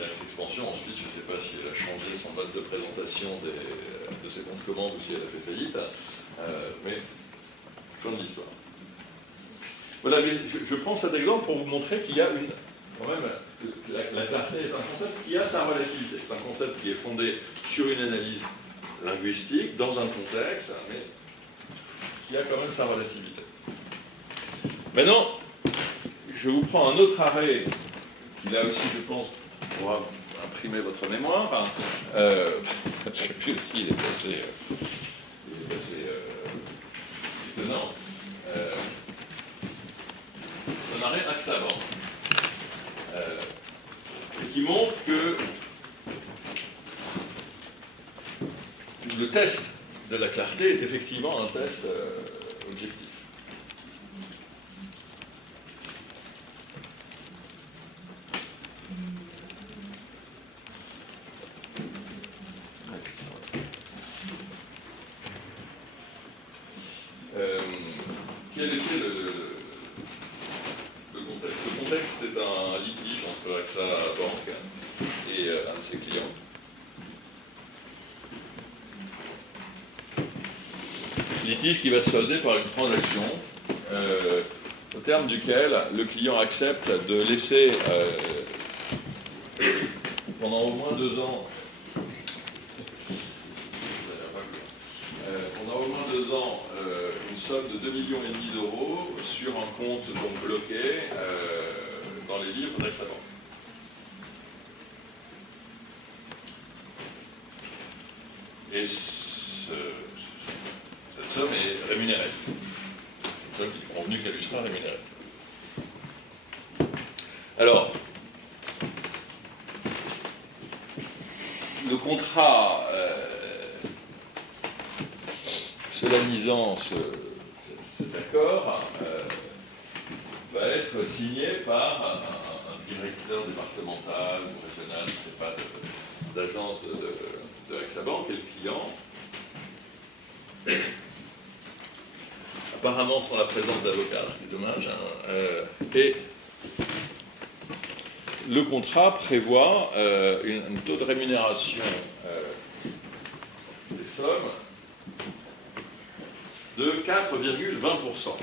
cette expansion, ensuite, je ne sais pas si elle a changé son mode de présentation de ses bons de commande ou si elle a fait faillite. Mais fin de l'histoire. Voilà, mais je prends cet exemple pour vous montrer qu'il y a quand même, la clarté est un concept qui a sa relativité. C'est un concept qui est fondé sur une analyse linguistique, dans un contexte, mais qui a quand même sa relativité. Maintenant, je vous prends un autre arrêt, qui là aussi, je pense, pourra imprimer votre mémoire. Je ne sais plus aussi, il est passé étonnant. C'est un arrêt Axaban, et qui montre que le test de la clarté est effectivement un test objectif. Quel était le contexte? Le contexte, c'est un litige entre AXA Bank et un de ses clients. Litige qui va se solder par une transaction au terme duquel le client accepte de laisser pendant au moins 2 ans une somme de 2,5 millions d'euros sur un compte donc bloqué dans les livres d'AXA Bank. Et cette somme est rémunérée. Une somme qui est convenue qu'elle lui sera rémunérée. Alors, le contrat solennisant cet accord va être signé par un directeur départemental ou régional, je ne sais pas, d'agence de AXA Bank et le client. Apparemment sans la présence d'avocats, ce qui est dommage. Et le contrat prévoit un taux de rémunération des sommes de 4,20%.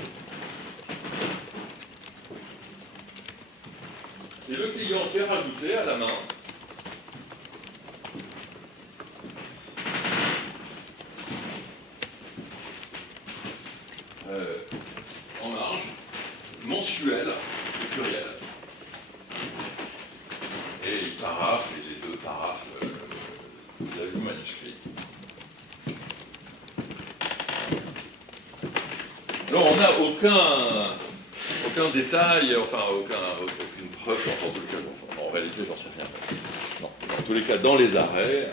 Et le client fait rajouter à la main en marge mensuel et pluriel. Et il paraphe, et les deux paraphent l'ajout manuscrit. Alors on n'a aucun détail, enfin aucune preuve, enfin, en tout cas, en réalité j'en sais rien. Non, en tous les cas, dans les arrêts,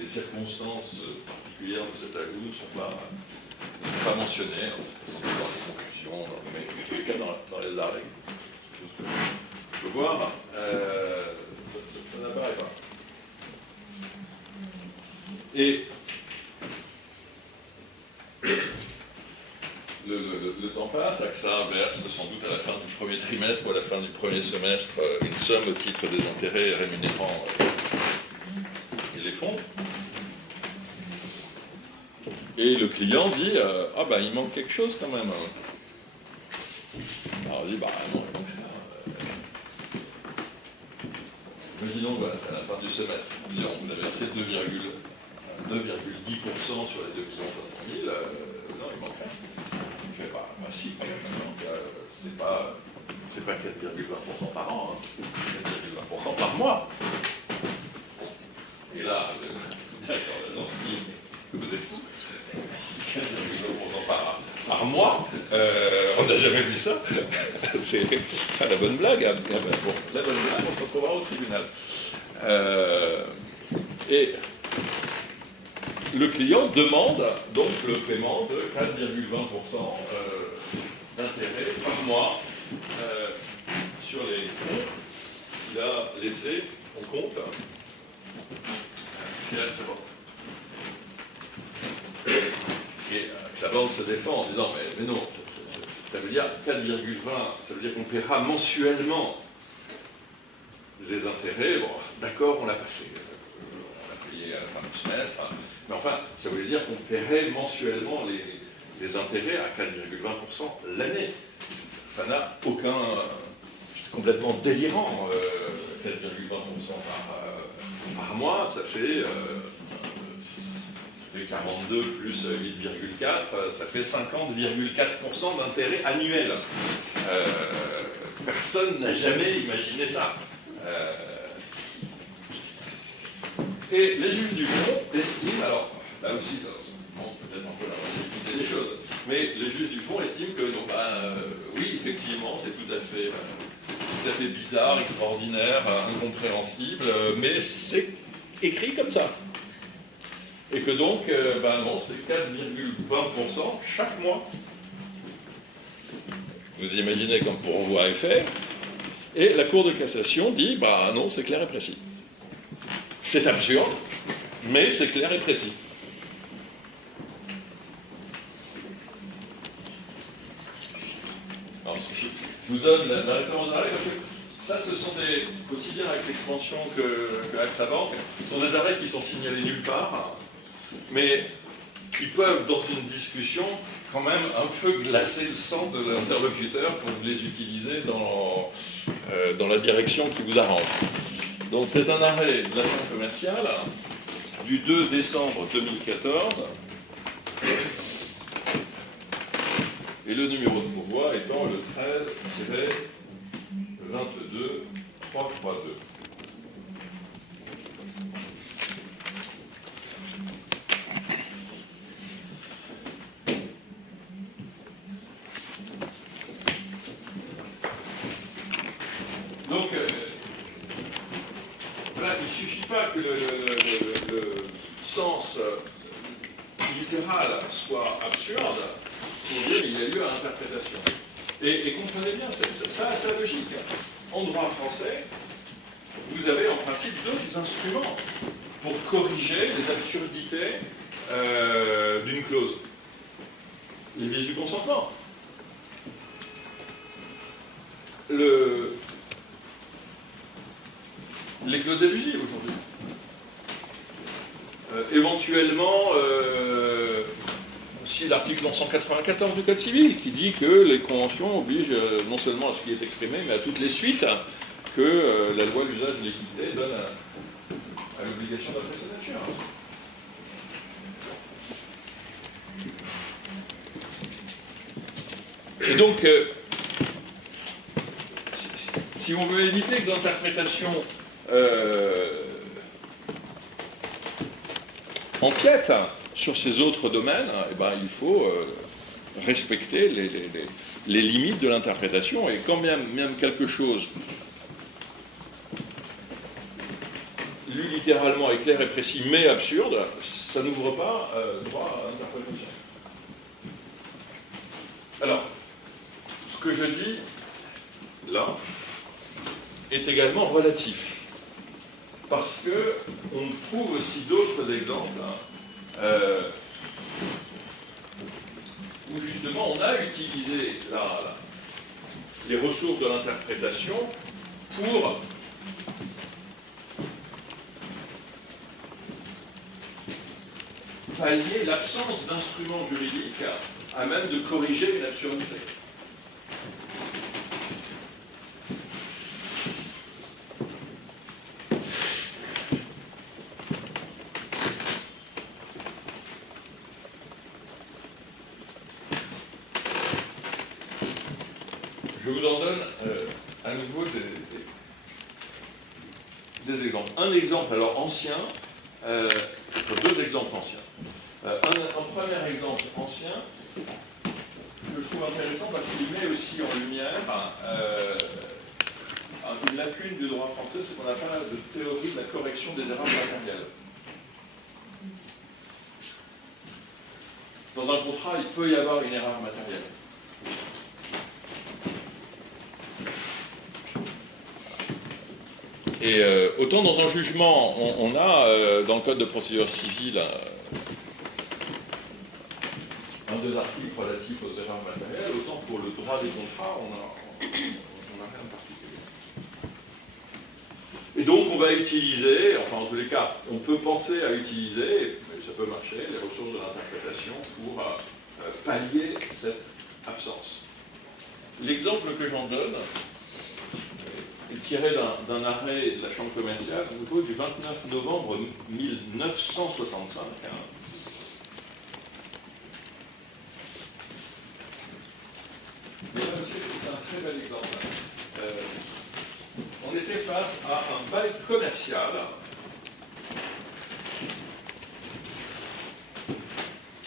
les circonstances particulières de cet ajout ne sont pas mentionnées, dans les conclusions, mais en tous les cas dans les arrêts. Je peux voir, ça n'apparaît pas. Et passe, AXA verse sans doute à la fin du premier trimestre ou à la fin du premier semestre une somme au titre des intérêts rémunérant les fonds. Et le client dit ah ben il manque quelque chose quand même. Alors on dit bah non, il manque rien. Imaginons voilà, à la fin du semestre, vous avez versé 2,10% sur les 2 500 000, non il manque rien. Il fait bah si quand même, donc, c'est pas 4,20% par an, hein, c'est 4,20% par mois. Et là, le directeur de l'agence dit vous êtes fous, 4,20% par mois, on n'a jamais vu ça. C'est la bonne blague. Hein. Bon, la bonne blague, on peut trouver au tribunal. Et le client demande donc le paiement de 4,20% d'intérêt par mois sur les fonds qu'il a laissés au compte chez AXA Bank. Et la banque se défend en disant mais non, ça veut dire 4,20, ça veut dire qu'on paiera mensuellement les intérêts. Bon, d'accord, on l'a pas fait. On l'a payé à la fin du semestre. Mais enfin, ça veut dire qu'on paierait mensuellement les intérêts à 4,20% l'année. Ça n'a aucun... C'est complètement délirant. 4,20% par mois, ça fait 42 plus 8,4, ça fait 50,4% d'intérêt annuel. Personne n'a jamais imaginé ça. Et les juges du fond estiment, alors là aussi, peut-être un peu la réalité des choses, mais les juges du fond estiment que donc, oui, effectivement, c'est tout à fait bizarre, extraordinaire, incompréhensible, mais c'est écrit comme ça. Et que donc, non, c'est 4,20% chaque mois. Vous imaginez comme pour revoir et faire. Et la Cour de cassation dit, non, c'est clair et précis. C'est absurde, mais c'est clair et précis. Alors, je vous donne la référence d'arrêt, parce que ça, ce sont aussi bien avec l'expansion que AXA Bank, ce sont des arrêts qui sont signalés nulle part, mais qui peuvent, dans une discussion, quand même un peu glacer le sang de l'interlocuteur pour les utiliser dans la direction qui vous arrange. Donc c'est un arrêt de la Chambre commerciale du 2 décembre 2014, et le numéro de pourvoi étant le 13-22-332. Donc, voilà, il ne suffit pas que le sens littéral soit absurde pour dire qu'il y a lieu à interprétation. Et comprenez bien, ça a sa logique. En droit français, vous avez en principe deux instruments pour corriger les absurdités d'une clause. Les vices du consentement. Les clauses abusives aujourd'hui. Éventuellement, aussi l'article 194 du Code civil qui dit que les conventions obligent non seulement à ce qui est exprimé, mais à toutes les suites que la loi d'usage de l'équité donne à l'obligation d'après sa nature. Et donc, si on veut éviter que l'interprétation empiète sur ces autres domaines, il faut respecter les limites de l'interprétation. Et quand même quelque chose lu littéralement est clair et précis, mais absurde, ça n'ouvre pas droit à l'interprétation. Alors, ce que je dis là est également relatif. Parce qu'on trouve aussi d'autres exemples où justement, on a utilisé les ressources de l'interprétation pour pallier l'absence d'instruments juridiques à même de corriger une absurdité. Je vous en donne à nouveau des exemples. Un exemple alors ancien, deux exemples anciens. Un premier exemple ancien que je trouve intéressant parce qu'il met aussi en lumière une lacune du droit français, c'est qu'on appelle de théorie de la correction des erreurs matérielles. Dans un contrat, il peut y avoir une erreur matérielle. Et autant dans un jugement, on a dans le code de procédure civile un des articles relatifs aux erreurs matérielles, autant pour le droit des contrats, on n'a rien de particulier. Et donc on va utiliser, enfin en tous les cas, on peut penser à utiliser, mais ça peut marcher, les ressources de l'interprétation pour pallier cette absence. L'exemple que j'en donne est tiré d'un arrêt de la Chambre commerciale au niveau du 29 novembre 1965. Mais là aussi, c'est un très bel exemple. On était face à un bail commercial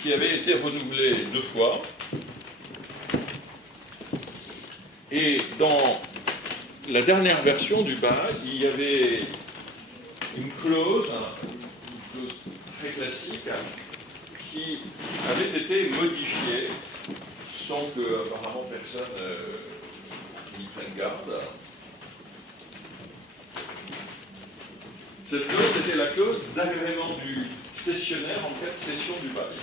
qui avait été renouvelé 2 fois. Et dans la dernière version du bail, il y avait une clause très classique qui avait été modifiée sans que apparemment personne n'y prenne garde. Cette clause était la clause d'agrément du cessionnaire en cas de cession du bail.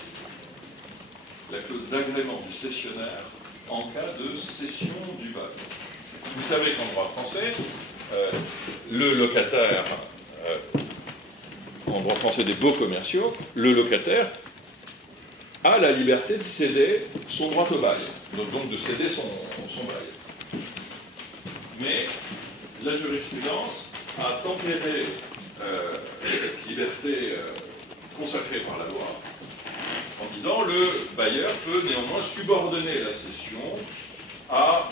La clause d'agrément du cessionnaire en cas de cession du bail. Vous savez qu'en droit français, le locataire, en droit français des baux commerciaux, le locataire a la liberté de céder son droit au bail, donc de céder son bail. Mais la jurisprudence a tempéré cette liberté consacrée par la loi en disant le bailleur peut néanmoins subordonner la cession à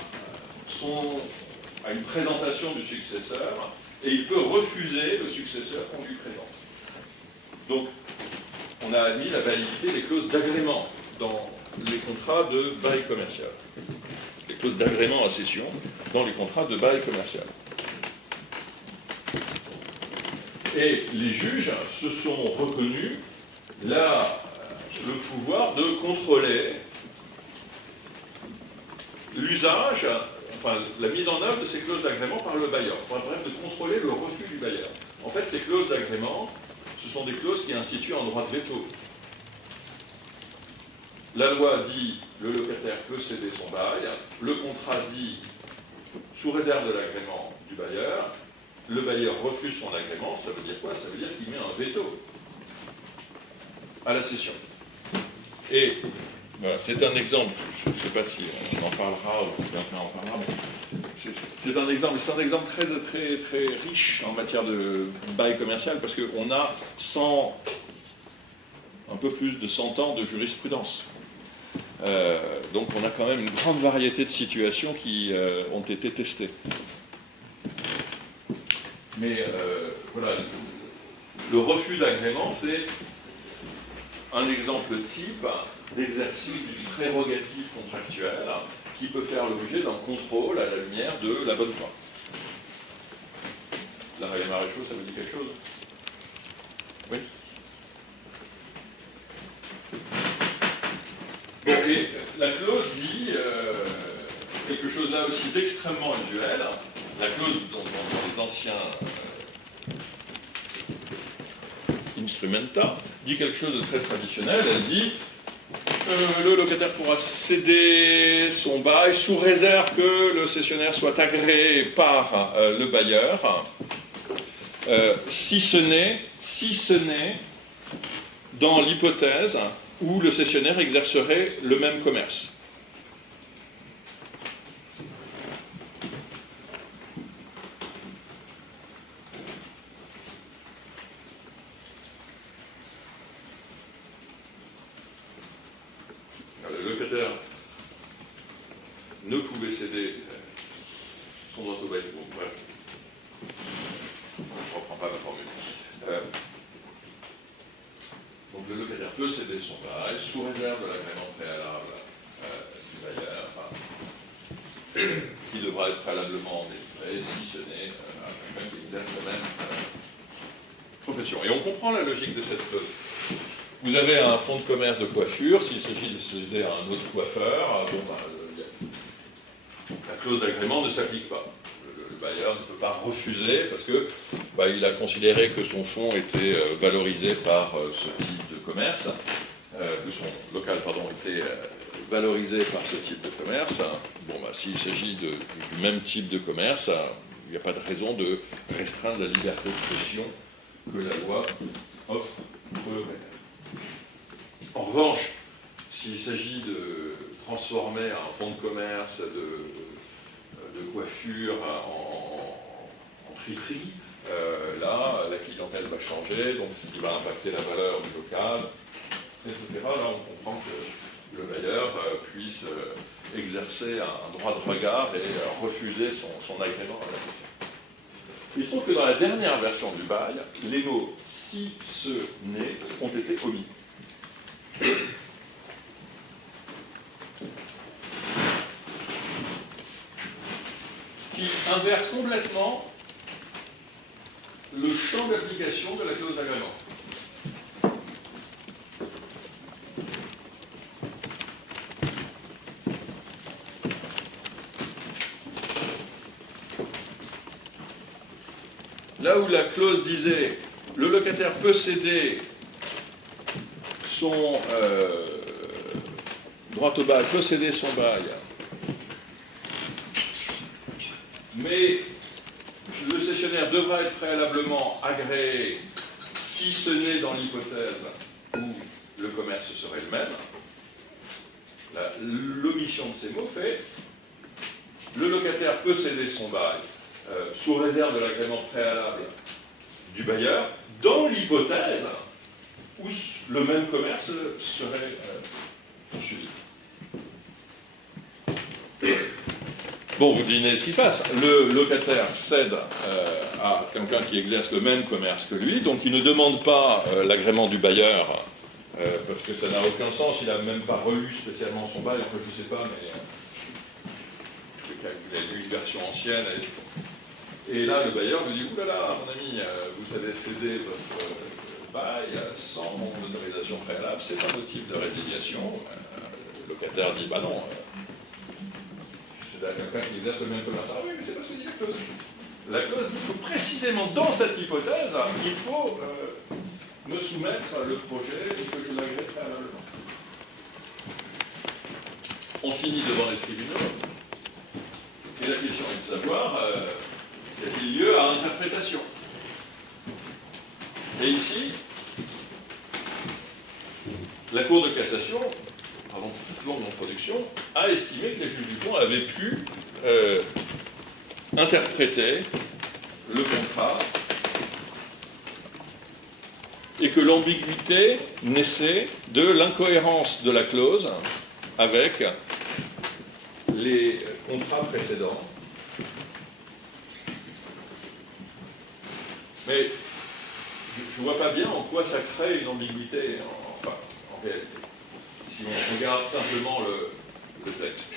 une présentation du successeur et il peut refuser le successeur qu'on lui présente. Donc, on a admis la validité des clauses d'agrément dans les contrats de bail commercial. Les clauses d'agrément à cession dans les contrats de bail commercial. Et les juges se sont reconnus le pouvoir de contrôler l'usage, enfin la mise en œuvre de ces clauses d'agrément par le bailleur. Enfin, bref, de contrôler le refus du bailleur. En fait, ces clauses d'agrément, ce sont des clauses qui instituent un droit de veto. La loi dit le locataire peut céder son bail, le contrat dit sous réserve de l'agrément du bailleur, le bailleur refuse son agrément, ça veut dire quoi? Ça veut dire qu'il met un veto à la cession. Et voilà, c'est un exemple, je ne sais pas si on en parlera ou quelqu'un en parlera, mais c'est un exemple très, très, très riche en matière de bail commercial parce qu'on a un peu plus de 100 ans de jurisprudence. Donc on a quand même une grande variété de situations qui ont été testées. Mais voilà, le refus d'agrément, c'est un exemple type d'exercice d'une prérogative contractuelle qui peut faire l'objet d'un contrôle à la lumière de la bonne foi. La Marie Maréchaux, ça vous dit quelque chose? Oui. Bon, et la clause dit quelque chose là aussi d'extrêmement usuel. La clause dans les anciens instrumenta dit quelque chose de très traditionnel. Elle dit le locataire pourra céder son bail sous réserve que le cessionnaire soit agréé par le bailleur, si ce n'est dans l'hypothèse où le cessionnaire exercerait le même commerce. Le locataire ne pouvait céder son droit au bail. Bon, bref. Je ne reprends pas ma formule. Donc le locataire peut céder son bail sous réserve de l'agrément préalable du bailleur, qui devra être préalablement délivré si ce n'est à quelqu'un qui exerce la même profession. Et on comprend la logique de cette clause. Vous avez un fonds de commerce de coiffure, s'il s'agit de céder à un autre coiffeur, la clause d'agrément ne s'applique pas. Le bailleur ne peut pas refuser parce que il a considéré que son fonds était valorisé par ce type de commerce, que son local était valorisé par ce type de commerce. S'il s'agit du même type de commerce, il n'y a pas de raison de restreindre la liberté de cession que la loi offre au locataire. En revanche, s'il s'agit de transformer un fonds de commerce de coiffure en friperie, là, la clientèle va changer, donc ce qui va impacter la valeur du local, etc. Là, on comprend que le bailleur puisse exercer un droit de regard et refuser son agrément à la cession. Il se trouve que dans la dernière version du bail, les mots « si ce n'est » ont été omis. Ce qui inverse complètement le champ d'application de la clause d'agrément. Là où la clause disait « le locataire peut céder son droit au bail, peut céder son bail, mais le cessionnaire devra être préalablement agréé si ce n'est dans l'hypothèse où le commerce serait le même ». L'omission de ces mots fait « le locataire peut céder son bail sous réserve de l'agrément préalable du bailleur dans l'hypothèse où le même commerce serait poursuivi ». Bon, vous devinez ce qui se passe. Le locataire cède à quelqu'un qui exerce le même commerce que lui, donc il ne demande pas l'agrément du bailleur, parce que ça n'a aucun sens, il n'a même pas relu spécialement son bail, enfin je ne sais pas, mais en tous les cas, il a lu une version ancienne. Et là, le bailleur lui dit « Ouh là là, mon ami, vous savez céder votre bail sans mon autorisation préalable, c'est un motif de résiliation. » Le locataire dit « Bah non, c'est quelqu'un qui exerce le même commerce. » Ah oui, mais c'est pas ce que dit la clause. La clause dit que précisément dans cette hypothèse, il faut me soumettre le projet et que je l'agrée préalablement. On finit devant les tribunaux, et la question est de savoir y a-t-il lieu à interprétation. Et ici, la Cour de cassation, avant toute longue introduction, a estimé que les juges du fond avaient pu interpréter le contrat et que l'ambiguïté naissait de l'incohérence de la clause avec les contrats précédents. Mais je ne vois pas bien en quoi ça crée une ambiguïté en réalité. Si on regarde simplement le texte.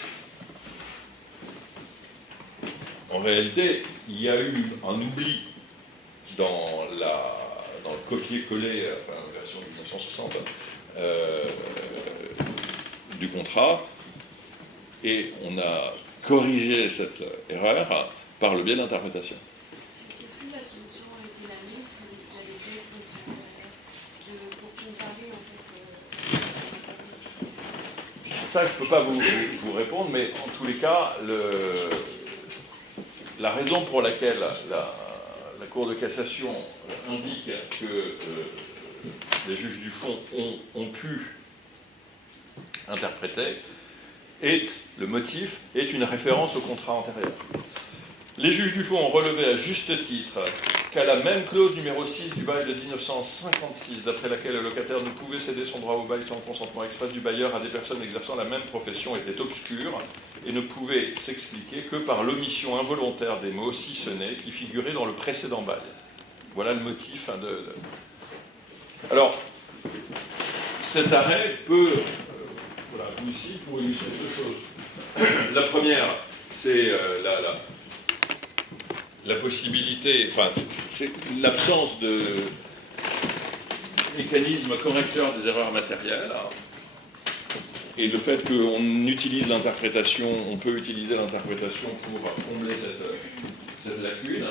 En réalité, il y a eu un oubli dans le copier-coller, version 1960, du contrat, et on a corrigé cette erreur par le biais d'interprétation. Est-ce que la solution a été la même si vous avez fait pour comparer en fait ça, je ne peux pas vous répondre, mais en tous les cas, la raison pour laquelle la Cour de cassation indique que les juges du fond ont pu interpréter, le motif est une référence au contrat antérieur. Les juges du fond ont relevé à juste titre qu'à la même clause numéro 6 du bail de 1956, d'après laquelle le locataire ne pouvait céder son droit au bail sans consentement express du bailleur à des personnes exerçant la même profession, était obscure et ne pouvait s'expliquer que par l'omission involontaire des mots « si ce n'est » qui figuraient dans le précédent bail. Voilà le motif Alors, cet arrêt peut, voilà, ici, pour illustrer deux choses. La première, c'est la possibilité, enfin, c'est l'absence de mécanisme correcteur des erreurs matérielles, et le fait qu'on utilise l'interprétation, on peut utiliser l'interprétation pour combler cette lacune.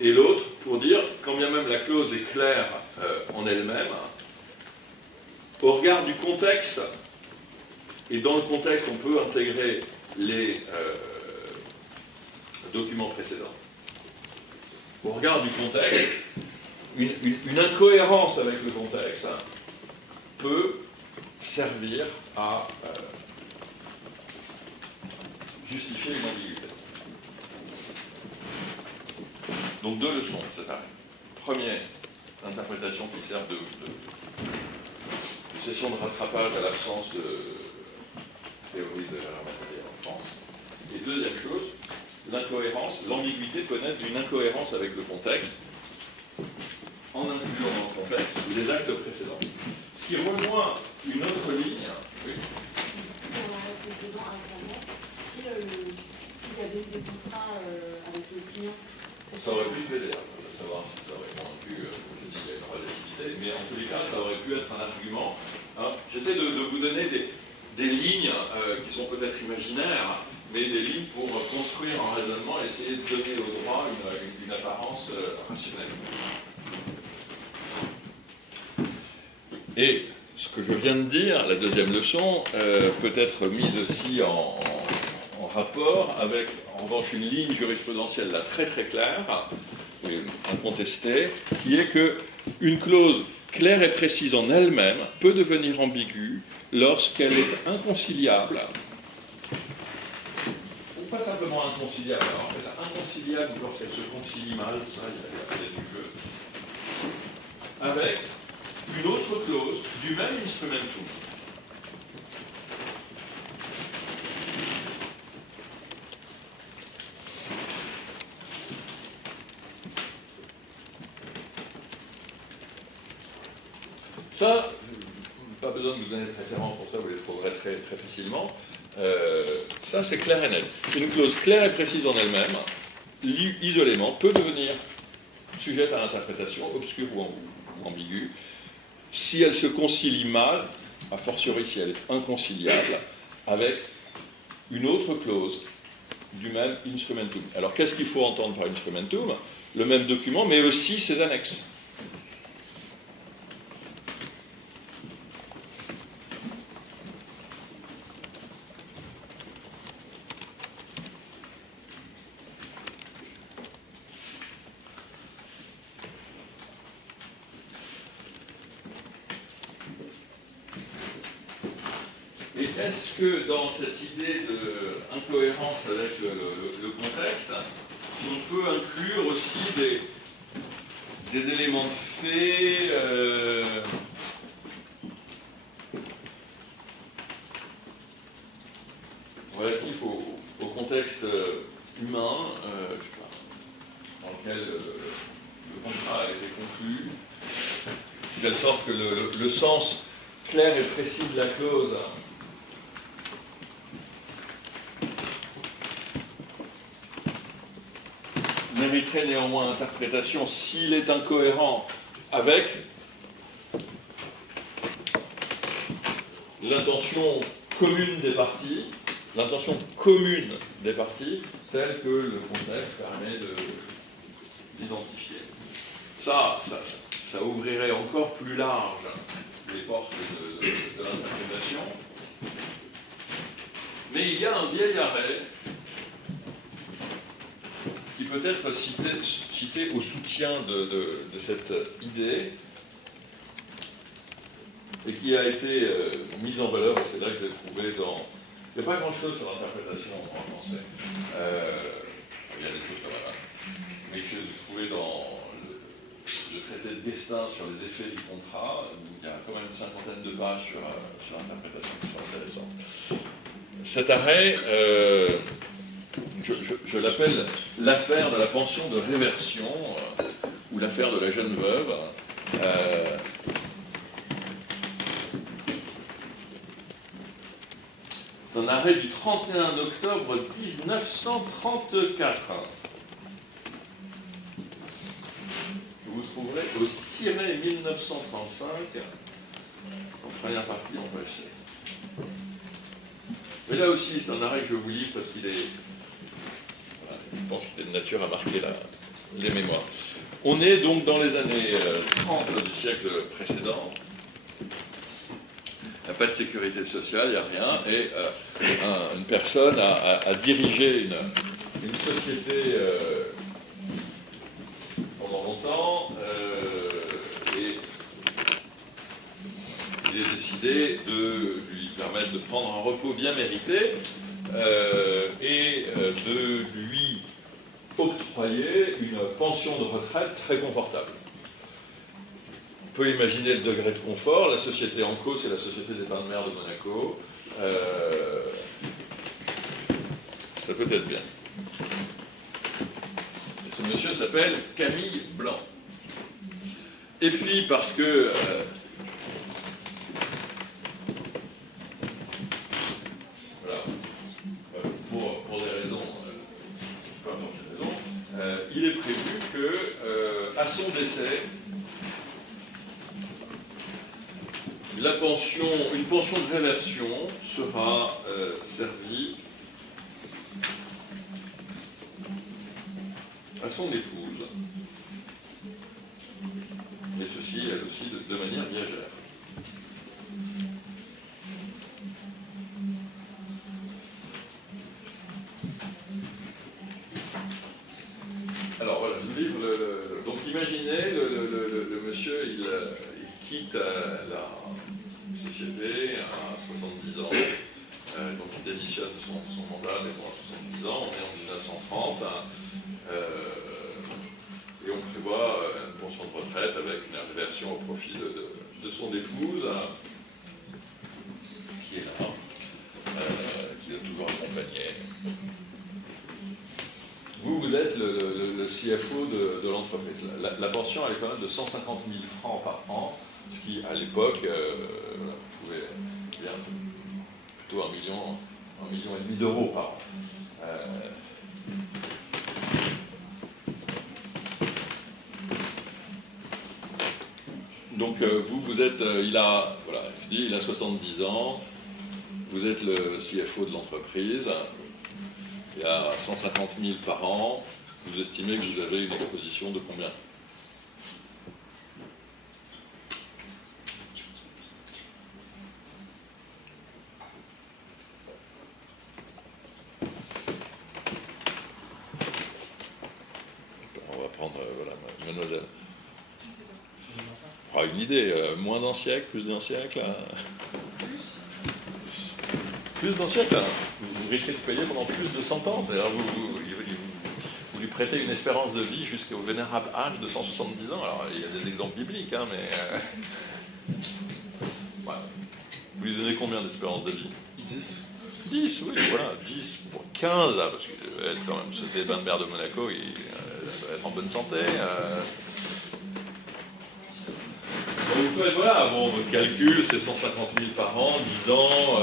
Et l'autre, pour dire, quand bien même la clause est claire en elle-même, au regard du contexte, et dans le contexte, on peut intégrer les documents précédents. Au regard du contexte, une incohérence avec le contexte peut servir à justifier une ambiguïté. Donc deux leçons de cet arrêt. Première, interprétation qui sert de session de rattrapage à l'absence de théorie de l'erreur matérielle en France. Et deuxième chose, l'incohérence, l'ambiguïté peut naître d'une incohérence avec le contexte, en incluant dans le contexte les actes précédents. Ce qui rejoint une autre ligne. Oui. Dans l'arrêt précédent, récemment, s'il y avait eu des contrats avec le client. Ça aurait pu plaider, à savoir si ça aurait convaincu, comme je dis, il y a une relativité, mais en tous les cas, ça aurait pu être un argument. J'essaie de vous donner des lignes qui sont peut-être imaginaires, mais des lignes pour construire un raisonnement et essayer de donner au droit une apparence rationnelle. Et ce que je viens de dire, la deuxième leçon, peut être mise aussi en rapport avec, en revanche, une ligne jurisprudentielle là, très très claire, incontestée, qui est qu'une clause claire et précise en elle-même peut devenir ambiguë lorsqu'elle est inconciliable, ou pas simplement inconciliable, alors en fait inconciliable lorsqu'elle se concilie mal, ça il y a du jeu, avec une autre clause du même instrumentum. Ça, pas besoin de vous donner de référence pour ça, vous les trouverez très, très facilement. Ça, c'est clair et net. Une clause claire et précise en elle-même, isolément, peut devenir sujette à l'interprétation, obscure ou ambiguë, si elle se concilie mal, a fortiori si elle est inconciliable, avec une autre clause du même instrumentum. Alors, qu'est-ce qu'il faut entendre par instrumentum? Le même document, mais aussi ses annexes. Et est-ce que dans cette idée d'incohérence avec le contexte, on peut inclure aussi des éléments de fait relatifs au contexte humain dans lequel le contrat a été conclu, de telle sorte que le sens clair et précis de la clause mériterait néanmoins interprétation s'il est incohérent avec l'intention commune des parties, telle que le contexte permet d'identifier. Ça ça ouvrirait encore plus large les portes de l'interprétation. Mais il y a un vieil arrêt qui peut être cité au soutien de cette idée et qui a été mis en valeur, c'est là que je l'ai trouvé dans... Il n'y a pas grand-chose sur l'interprétation en français. Il y a des choses quand même, mais que j'ai trouvé dans le traité de Destin sur les effets du contrat. Il y a quand même une cinquantaine de pages sur l'interprétation qui sont intéressantes. Cet arrêt, je l'appelle l'affaire de la pension de réversion, ou l'affaire de la jeune veuve. C'est un arrêt du 31 octobre 1934. Que vous trouverez au Ciré 1935, en première partie en page 7. Mais là aussi, c'est un arrêt que je vous lis parce qu'il est... Voilà, je pense qu'il est de nature à marquer les mémoires. On est donc dans les années 30 du siècle précédent. Il n'y a pas de sécurité sociale, il n'y a rien, et une personne a dirigé une société pendant longtemps, et il est décidé de lui permettre de prendre un repos bien mérité et de lui octroyer une pension de retraite très confortable. On peut imaginer le degré de confort. La société en cause, c'est la Société des Bains de Mer de Monaco. Ça peut être bien. Et ce monsieur s'appelle Camille Blanc. Et puis, parce que... voilà. Pour des raisons... pas pour des raisons. Il est prévu que, à son décès, une pension de réversion sera servie à son épouse. Et ceci, elle aussi, de manière viagère. Alors voilà, je vous livre donc imaginez, le monsieur, il quitte la société à 70 ans, donc il démissionne de son mandat, mais bon, à 70 ans, on est en 1930, et on prévoit une pension de retraite avec une réversion au profit de son épouse, qui est là, qui l'a toujours accompagné. Vous êtes le CFO de l'entreprise. La pension, elle est quand même de 150 000 francs par an, ce qui, à l'époque, vous pouvez bien plutôt 1,5 million d'euros par an. Donc vous êtes, il a 70 ans, vous êtes le CFO de l'entreprise, il y a 150 000 par an, vous estimez que vous avez une exposition de combien ? On va prendre, voilà, mademoiselle. On aura une idée, moins d'un siècle, plus d'un siècle Plus d'un siècle, vous risquez de payer pendant plus de 100 ans. C'est-à-dire vous lui prêtez une espérance de vie jusqu'au vénérable âge de 170 ans. Alors, il y a des exemples bibliques, mais... voilà. Vous lui donnez combien d'espérance de vie ? 10. 10, oui, voilà, 10, bon, 15, parce que quand même, c'était Bains de Mer de Monaco, il va être en bonne santé. Donc, voilà, bon, votre calcul, c'est 150 000 par an, 10 ans.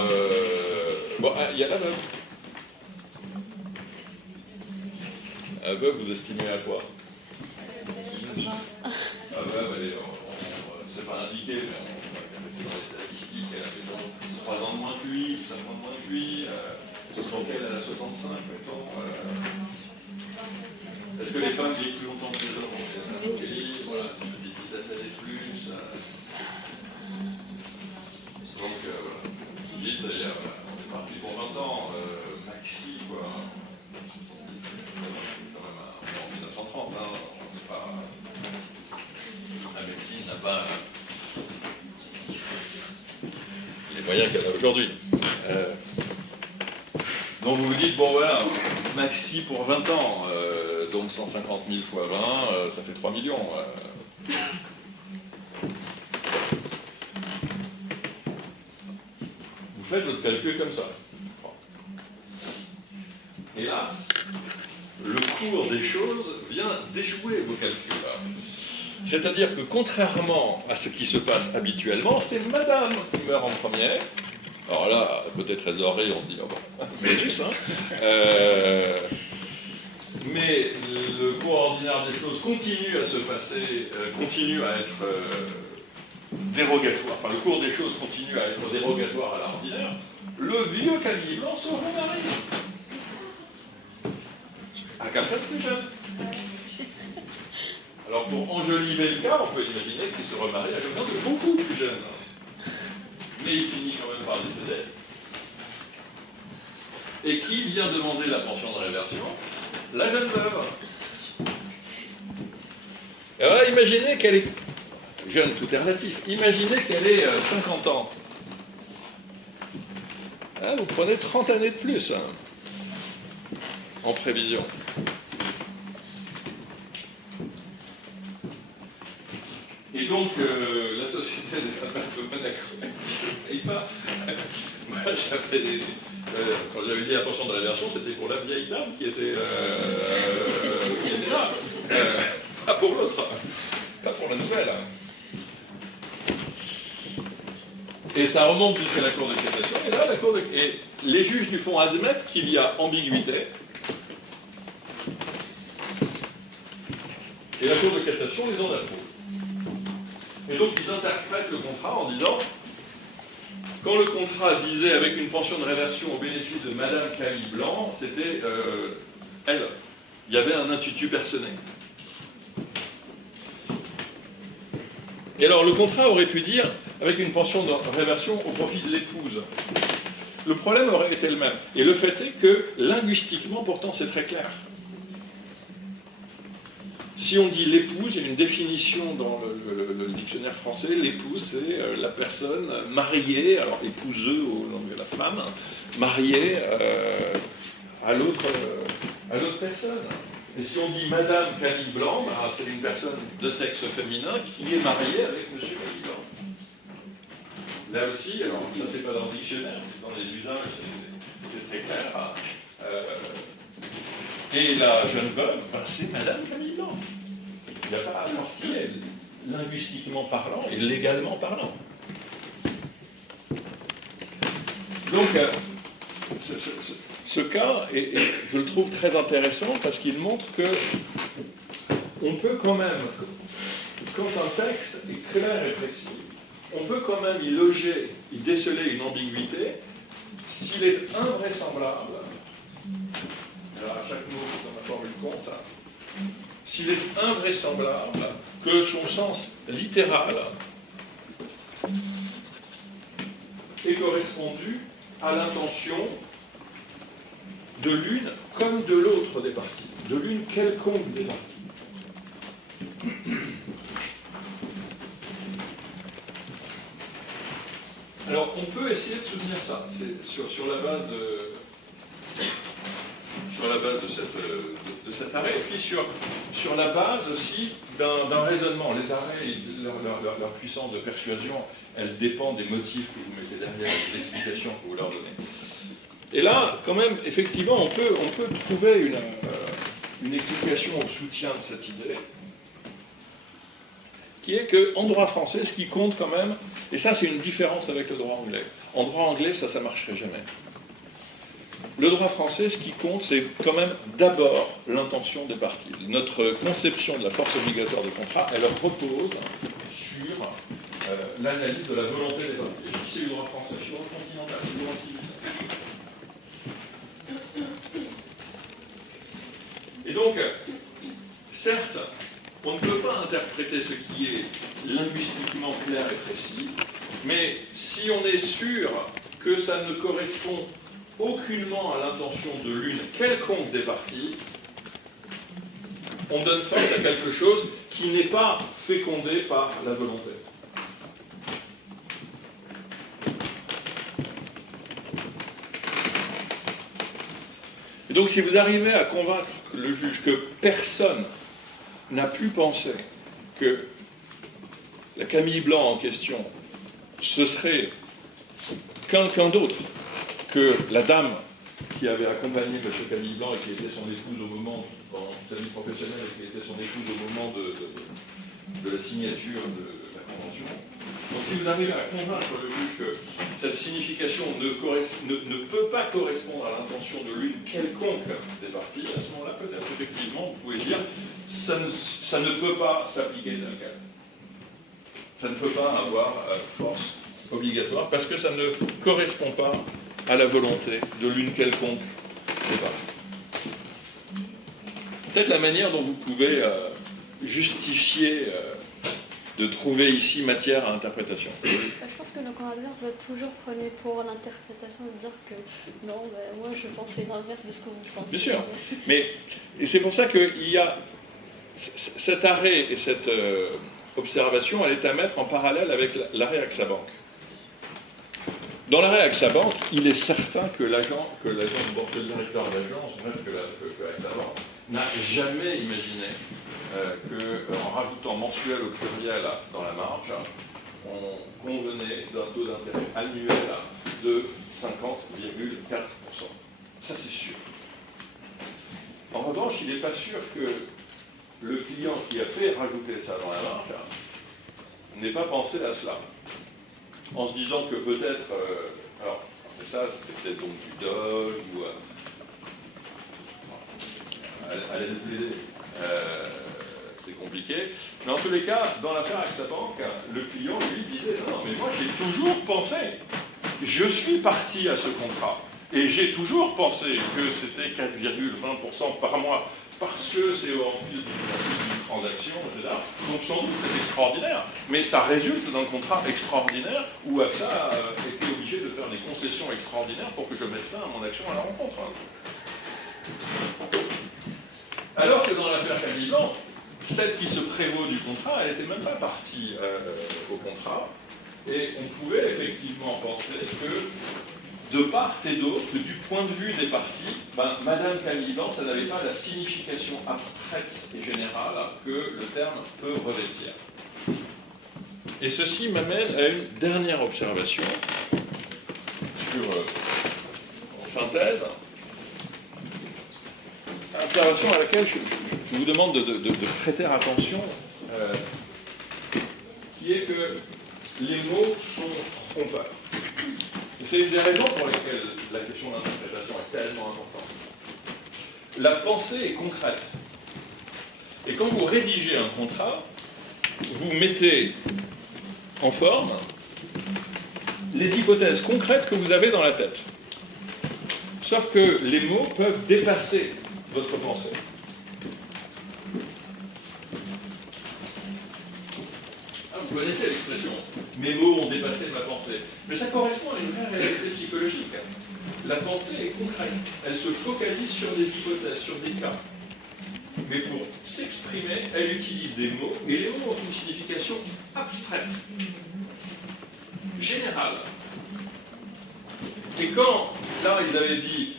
Bon, il y a la veuve. La veuve, vous estimez à quoi ? La veuve, elle est, c'est pas indiqué, mais c'est dans les statistiques, elle a fait 3 ans de moins que lui, 5 ans de moins que lui, donc elle a 65 maintenant. Est-ce que les femmes vivent plus longtemps que les hommes ? Voilà, des dizaines d'années de dites, on est parti pour 20 ans, maxi, quoi. C'est quand même en 1930, hein, on n'est pas... La médecine n'a pas les moyens qu'elle a aujourd'hui. Donc vous vous dites, bon voilà, maxi pour 20 ans, donc 150 000 fois 20, ça fait 3 millions. Vous faites votre calcul comme ça. Hélas, le cours des choses vient déjouer vos calculs. C'est-à-dire que contrairement à ce qui se passe habituellement, c'est madame qui meurt en premier. Alors là, côté trésorerie, on se dit, oh bon, mais juste, hein. Mais le cours ordinaire des choses continue à se passer, continue à être dérogatoire. Enfin, le cours des choses continue à être dérogatoire à l'ordinaire. Le vieux Camille Blanc se remarie à quelqu'un de plus jeune. Alors pour enjoliver le cas, on peut imaginer qu'il se remarie à quelqu'un de beaucoup plus jeune. Mais il finit quand même par décéder. Et qui vient demander la pension de réversion? La jeune veuve. Et alors imaginez qu'elle est jeune, tout est relatif. Imaginez qu'elle ait 50 ans. Ah, vous prenez 30 années de plus hein, en prévision. Et donc, la société des Patates de Monaco, elle dit, je ne paye pas. Moi, j'avais quand j'avais dit la pension de réversion, c'était pour la vieille dame qui était là. Pas pour l'autre. Pas pour la nouvelle. Et ça remonte jusqu'à la Cour de cassation. Et là, et les juges du fond admettent qu'il y a ambiguïté. Et la Cour de cassation les en approuve. Et donc ils interprètent le contrat en disant, quand le contrat disait avec une pension de réversion au bénéfice de Madame Camille Blanc, c'était elle. Il y avait un institut personnel. Et alors le contrat aurait pu dire avec une pension de réversion au profit de l'épouse. Le problème aurait été le même. Et le fait est que linguistiquement, pourtant, c'est très clair. Si on dit l'épouse, il y a une définition dans le dictionnaire français. L'épouse, c'est la personne mariée, alors épouseux au nom de la femme, mariée à l'autre personne. Et si on dit Madame Camille Blanc, bah, c'est une personne de sexe féminin qui est mariée avec Monsieur Camille Blanc. Là aussi, alors ça c'est pas dans le dictionnaire, c'est dans les usages, c'est très clair. Et la jeune veuve, ben, c'est Madame Camille Blanc. Il n'y a pas à amortir, linguistiquement parlant et légalement parlant. Donc, ce cas, je le trouve très intéressant parce qu'il montre que on peut quand même, quand un texte est clair et précis, on peut quand même y loger, y déceler une ambiguïté s'il est invraisemblable. Alors à chaque mot, dans la formule compte, s'il est invraisemblable que son sens littéral est correspondu à l'intention de l'une comme de l'autre des parties, de l'une quelconque des parties. Alors, on peut essayer de soutenir ça, c'est sur la base de cet arrêt, et puis sur la base aussi d'un raisonnement. Les arrêts, leur puissance de persuasion, elle dépend des motifs que vous mettez derrière, des explications que vous leur donnez. Et là, quand même, effectivement, on peut trouver une explication au soutien de cette idée, qui est qu'en droit français, ce qui compte quand même, et ça c'est une différence avec le droit anglais. En droit anglais, ça ne marcherait jamais. Le droit français, ce qui compte, c'est quand même d'abord l'intention des parties. Notre conception de la force obligatoire du contrat, elle repose sur l'analyse de la volonté des parties. Et puis c'est le droit français, c'est le droit continental, c'est le droit civil. Et donc, certes, on ne peut pas interpréter ce qui est linguistiquement clair et précis, mais si on est sûr que ça ne correspond aucunement à l'intention de l'une quelconque des parties, on donne face à quelque chose qui n'est pas fécondé par la volonté. Et donc si vous arrivez à convaincre le juge que personne n'a pu penser que la Camille Blanc en question, ce serait quelqu'un d'autre que la dame qui avait accompagné M. Camille Blanc et qui était son épouse au moment, dans sa vie professionnelle, et qui était son épouse au moment de la signature de la Convention. Donc si vous arrivez à convaincre le juge que cette signification ne peut pas correspondre à l'intention de l'une quelconque des parties, à ce moment-là, peut-être effectivement, vous pouvez dire ça ne peut pas s'appliquer tel quel. Ça ne peut pas avoir force obligatoire parce que ça ne correspond pas à la volonté de l'une quelconque des parties. Peut-être la manière dont vous pouvez justifier de trouver ici matière à interprétation. Je pense que nos commentateurs doivent toujours prendre pour l'interprétation et dire que non, moi je pensais l'inverse de ce que vous pensez. Bien sûr, et c'est pour ça qu'il y a cet arrêt et cette observation, elle est à mettre en parallèle avec l'arrêt AXA-Bank. Dans l'arrêt AXA-Bank, il est certain que l'agent de bord, le directeur d'agence, bref, que AXA-Bank, n'a jamais imaginé qu'en rajoutant mensuel au pluriel dans la marge, on convenait d'un taux d'intérêt annuel de 50,4%. Ça, c'est sûr. En revanche, il n'est pas sûr que le client qui a fait rajouter ça dans la marge n'ait pas pensé à cela. En se disant que peut-être, alors ça c'était peut-être donc du dol ou à la déplaisir, c'est compliqué, mais en tous les cas, dans l'affaire AXA-Bank, le client lui disait non, mais moi j'ai toujours pensé, je suis parti à ce contrat, et j'ai toujours pensé que c'était 4,20% par mois, parce que c'est en fil d'une transaction, etc. Donc sans doute c'est extraordinaire, mais ça résulte d'un contrat extraordinaire où AXA était obligé de faire des concessions extraordinaires pour que je mette fin à mon action à la rencontre. Alors que dans l'affaire Camille Blanc, celle qui se prévaut du contrat, elle n'était même pas partie au contrat, et on pouvait effectivement penser que de part et d'autre, du point de vue des parties, Madame Camille Blanc, ça n'avait pas la signification abstraite et générale que le terme peut revêtir. Et ceci m'amène à une dernière observation sur synthèse, observation à laquelle je vous demande de prêter attention, qui est que les mots sont trompeurs. C'est une des raisons pour lesquelles la question d'interprétation est tellement importante. La pensée est concrète. Et quand vous rédigez un contrat, vous mettez en forme les hypothèses concrètes que vous avez dans la tête. Sauf que les mots peuvent dépasser votre pensée. Vous connaissez l'expression « mes mots ont dépassé ma pensée ». Mais ça correspond à une vraie réalité psychologique. La pensée est concrète. Elle se focalise sur des hypothèses, sur des cas. Mais pour s'exprimer, elle utilise des mots, et les mots ont une signification abstraite, générale. Et quand, là, ils avaient dit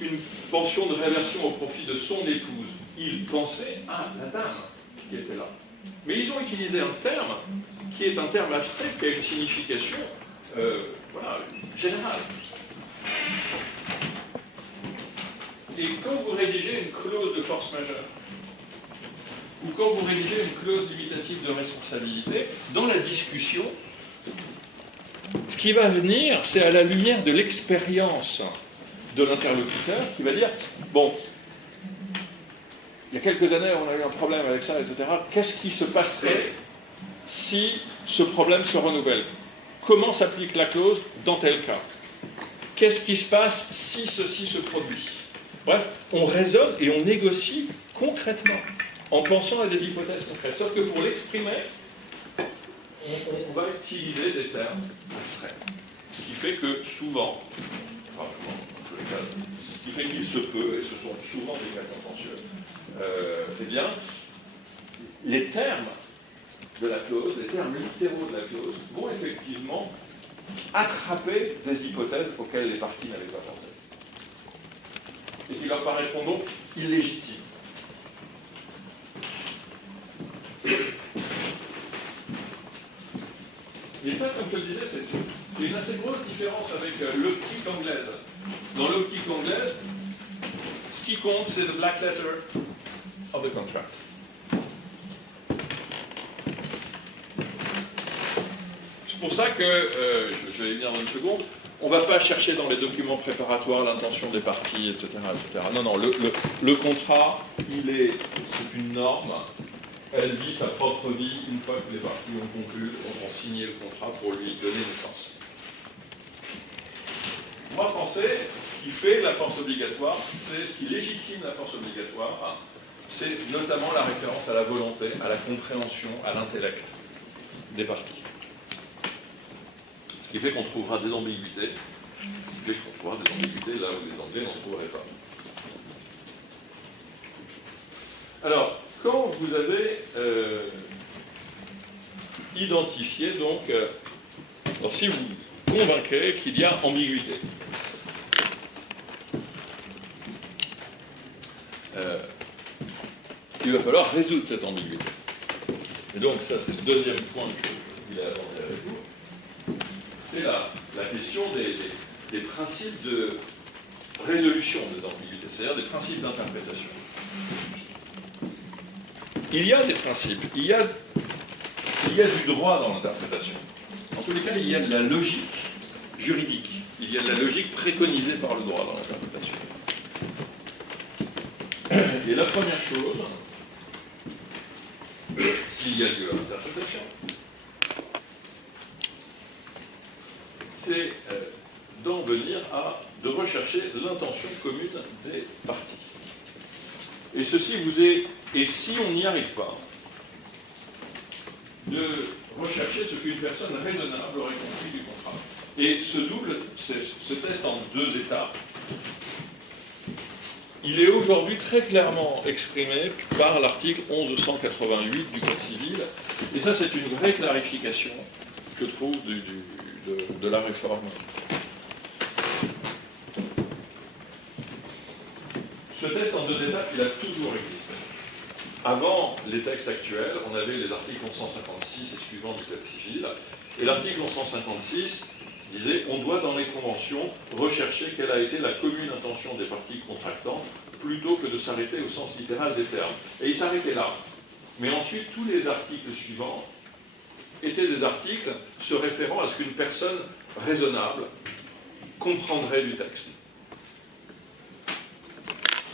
une pension de réversion au profit de son épouse, ils pensaient à la dame qui était là. Mais ils ont utilisé un terme qui est un terme abstrait, qui a une signification générale. Et quand vous rédigez une clause de force majeure, ou quand vous rédigez une clause limitative de responsabilité, dans la discussion, ce qui va venir, c'est à la lumière de l'expérience de l'interlocuteur qui va dire, bon, il y a quelques années, on a eu un problème avec ça, etc. Qu'est-ce qui se passerait si ce problème se renouvelle? Comment s'applique la clause dans tel cas? Qu'est-ce qui se passe si ceci se produit? Bref, on raisonne et on négocie concrètement, en pensant à des hypothèses concrètes. Sauf que pour l'exprimer, on va utiliser des termes extrême. Ce qui fait que souvent, enfin souvent, dans tous les cas, ce qui fait qu'il se peut, et ce sont souvent des cas contentieux, eh bien, les termes de la clause, les termes littéraux de la clause, vont effectivement attraper des hypothèses auxquelles les parties n'avaient pas pensé. Et qui leur paraîtront donc illégitimes. Et ça, comme je le disais, c'est une assez grosse différence avec l'optique anglaise. Dans l'optique anglaise, ce qui compte, c'est le black letter of the contract. C'est pour ça que, je vais y venir dans une seconde, on ne va pas chercher dans les documents préparatoires l'intention des parties, etc. etc. Non, le contrat, c'est une norme, elle vit sa propre vie une fois que les parties ont conclu, ont signé le contrat pour lui donner naissance. Le droit français, ce qui fait la force obligatoire, c'est ce qui légitime la force obligatoire, c'est notamment la référence à la volonté, à la compréhension, à l'intellect des parties. Ce qui fait qu'on trouvera des ambiguïtés, là où les Anglais n'en trouveraient pas. Alors, quand vous avez identifié, donc, alors si vous convainquez qu'il y a ambiguïté, il va falloir résoudre cette ambiguïté. Et donc, ça, c'est le deuxième point que je voulais aborder avec vous. C'est la question des principes de résolution des ambiguïtés, c'est-à-dire des principes d'interprétation. Il y a des principes, il y a du droit dans l'interprétation. En tous les cas, il y a de la logique juridique, il y a de la logique préconisée par le droit dans l'interprétation. Et la première chose, s'il y a lieu à l'interprétation, c'est d'en venir de rechercher l'intention commune des parties. Et ceci et si on n'y arrive pas, de rechercher ce qu'une personne raisonnable aurait compris du contrat. Et ce test en 2 étapes, il est aujourd'hui très clairement exprimé par l'article 1188 du Code civil, et ça c'est une vraie clarification, je trouve, de la réforme. Ce test en 2 étapes, il a toujours existé. Avant les textes actuels, on avait les articles 1156 et suivants du Code civil, et l'article 1156 disait on doit dans les conventions rechercher quelle a été la commune intention des parties contractantes plutôt que de s'arrêter au sens littéral des termes. Et il s'arrêtait là. Mais ensuite, tous les articles suivants étaient des articles se référant à ce qu'une personne raisonnable comprendrait du texte.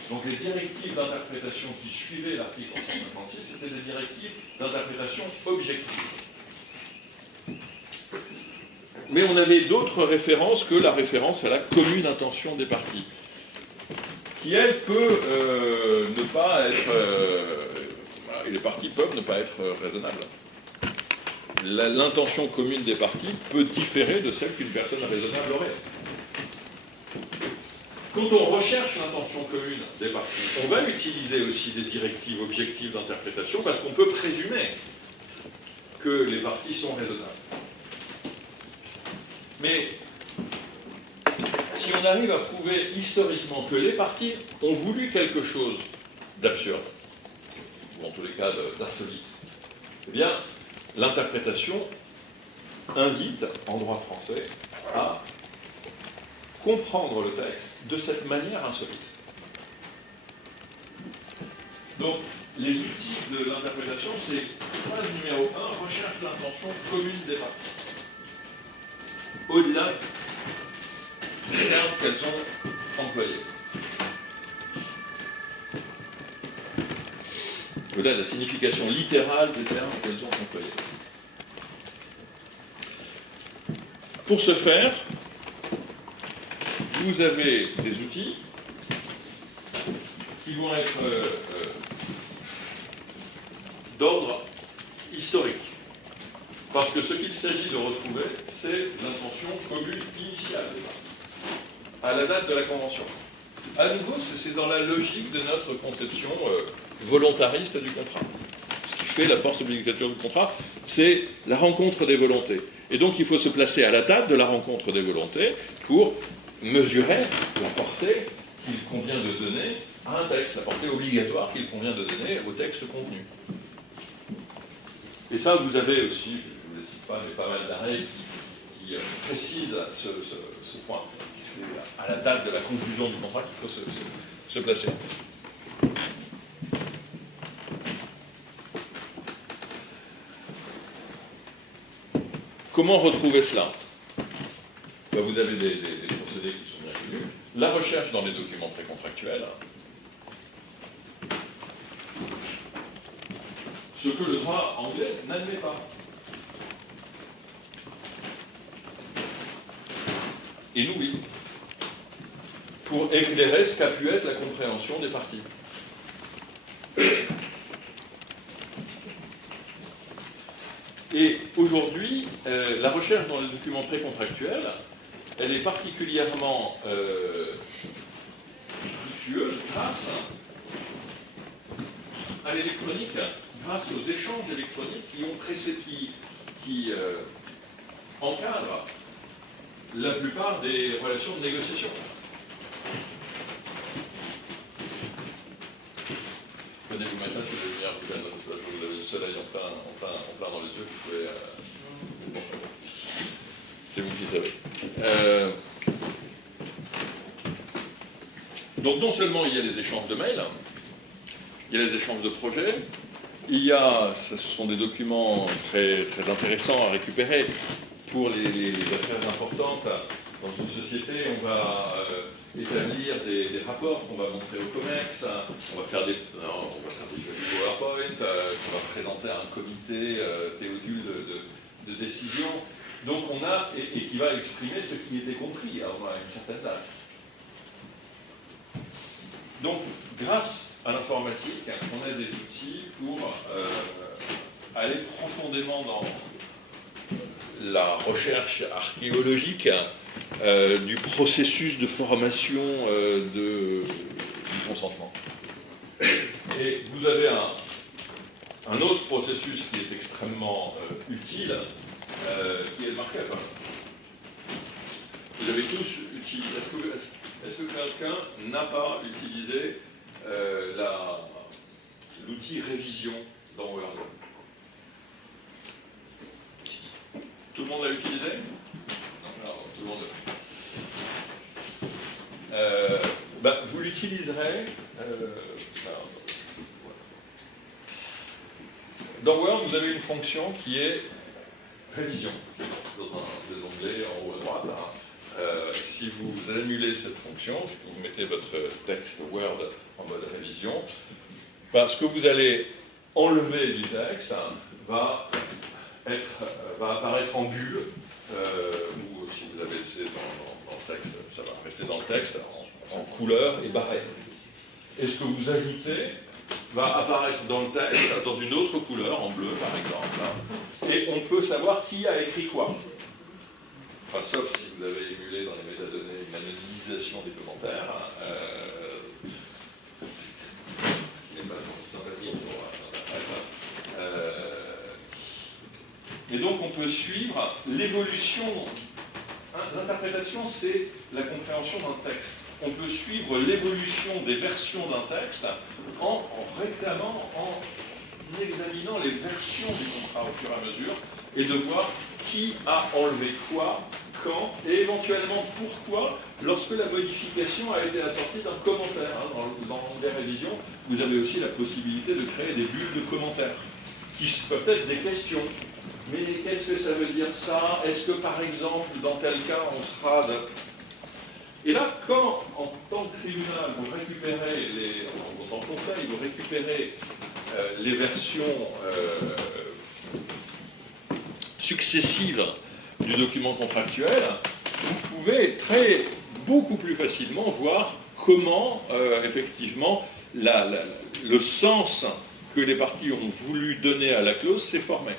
Donc les directives d'interprétation qui suivaient l'article 1156, c'était des directives d'interprétation objective. Mais on avait d'autres références que la référence à la commune intention des parties, qui elle peut ne pas être... et les parties peuvent ne pas être raisonnables. L'intention commune des parties peut différer de celle qu'une personne raisonnable aurait. Quand on recherche l'intention commune des parties, on va utiliser aussi des directives objectives d'interprétation parce qu'on peut présumer que les parties sont raisonnables. Mais si on arrive à prouver historiquement que les parties ont voulu quelque chose d'absurde, ou en tous les cas d'insolite, eh bien, l'interprétation invite, en droit français, à comprendre le texte de cette manière insolite. Donc, les outils de l'interprétation, c'est phase numéro 1, recherche l'intention commune des parties. Au-delà des termes qu'elles ont employés. Au-delà de la signification littérale des termes qu'elles ont employés. Pour ce faire, vous avez des outils qui vont être d'ordre historique. Parce que ce qu'il s'agit de retrouver, c'est l'intention commune initiale des parties, à la date de la convention. À nouveau, c'est dans la logique de notre conception volontariste du contrat. Ce qui fait la force obligatoire du contrat, c'est la rencontre des volontés. Et donc il faut se placer à la date de la rencontre des volontés pour mesurer la portée qu'il convient de donner à un texte, la portée obligatoire qu'il convient de donner au texte convenu. Et ça, vous avez aussi, je ne vous les cite pas, mais pas mal d'arrêts qui précisent ce point. C'est à la date de la conclusion du contrat qu'il faut se placer. Comment retrouver cela? Ben, vous avez des procédés qui sont bien connus. La recherche dans les documents précontractuels. Ce que le droit anglais n'admet pas. Et nous, oui. Pour éclairer ce qu'a pu être la compréhension des parties. Et aujourd'hui, la recherche dans les documents précontractuels, elle est particulièrement fructueuse grâce à l'électronique, grâce aux échanges électroniques qui encadrent la plupart des relations de négociation. Prenez-vous machin, c'est le lumière, vous avez le soleil en plein dans les yeux, vous pouvez... c'est vous qui savez. Donc non seulement il y a les échanges de mails, il y a les échanges de projets, ce sont des documents très, très intéressants à récupérer pour les affaires importantes. Dans une société, on va établir des rapports qu'on va montrer au COMEX, on va faire des jolis PowerPoint, qu'on va présenter à un comité théodule de décision. Donc on a, et qui va exprimer ce qui était compris à une certaine date. Donc, grâce à l'informatique, on a des outils pour aller profondément dans la recherche archéologique du processus de formation du consentement. Et vous avez un autre processus qui est extrêmement utile, qui est le markup. Vous avez tous utilisé. Est-ce que quelqu'un n'a pas utilisé l'outil révision dans Word? Tout le monde l'a utilisé? Non, tout le monde l'a. Vous l'utiliserez. Dans Word, vous avez une fonction qui est révision. Dans des onglets en haut à droite. Si vous annulez cette fonction, si vous mettez votre texte Word en mode révision, ce que vous allez enlever du texte va apparaître en bulle, ou si vous l'avez laissé dans le texte, ça va rester dans le texte en couleur et barré. Et ce que vous ajoutez va apparaître dans le texte dans une autre couleur, en bleu par exemple, et on peut savoir qui a écrit quoi. Enfin, sauf si vous avez émulé dans les métadonnées une anonymisation des commentaires. Et donc on peut suivre l'évolution. L'interprétation, c'est la compréhension d'un texte. On peut suivre l'évolution des versions d'un texte en réclamant, en examinant les versions du contrat au fur et à mesure, et de voir qui a enlevé quoi, quand, et éventuellement pourquoi, lorsque la modification a été assortie d'un commentaire. Dans les révisions, vous avez aussi la possibilité de créer des bulles de commentaires, qui peuvent être des questions. Mais qu'est-ce que ça veut dire ça? Est-ce que par exemple, dans tel cas, on sera de... Et là, quand, en tant que tribunal, vous récupérez en tant que conseil, vous récupérez les versions successives du document contractuel, vous pouvez beaucoup plus facilement voir comment, effectivement, le sens que les parties ont voulu donner à la clause s'est formé.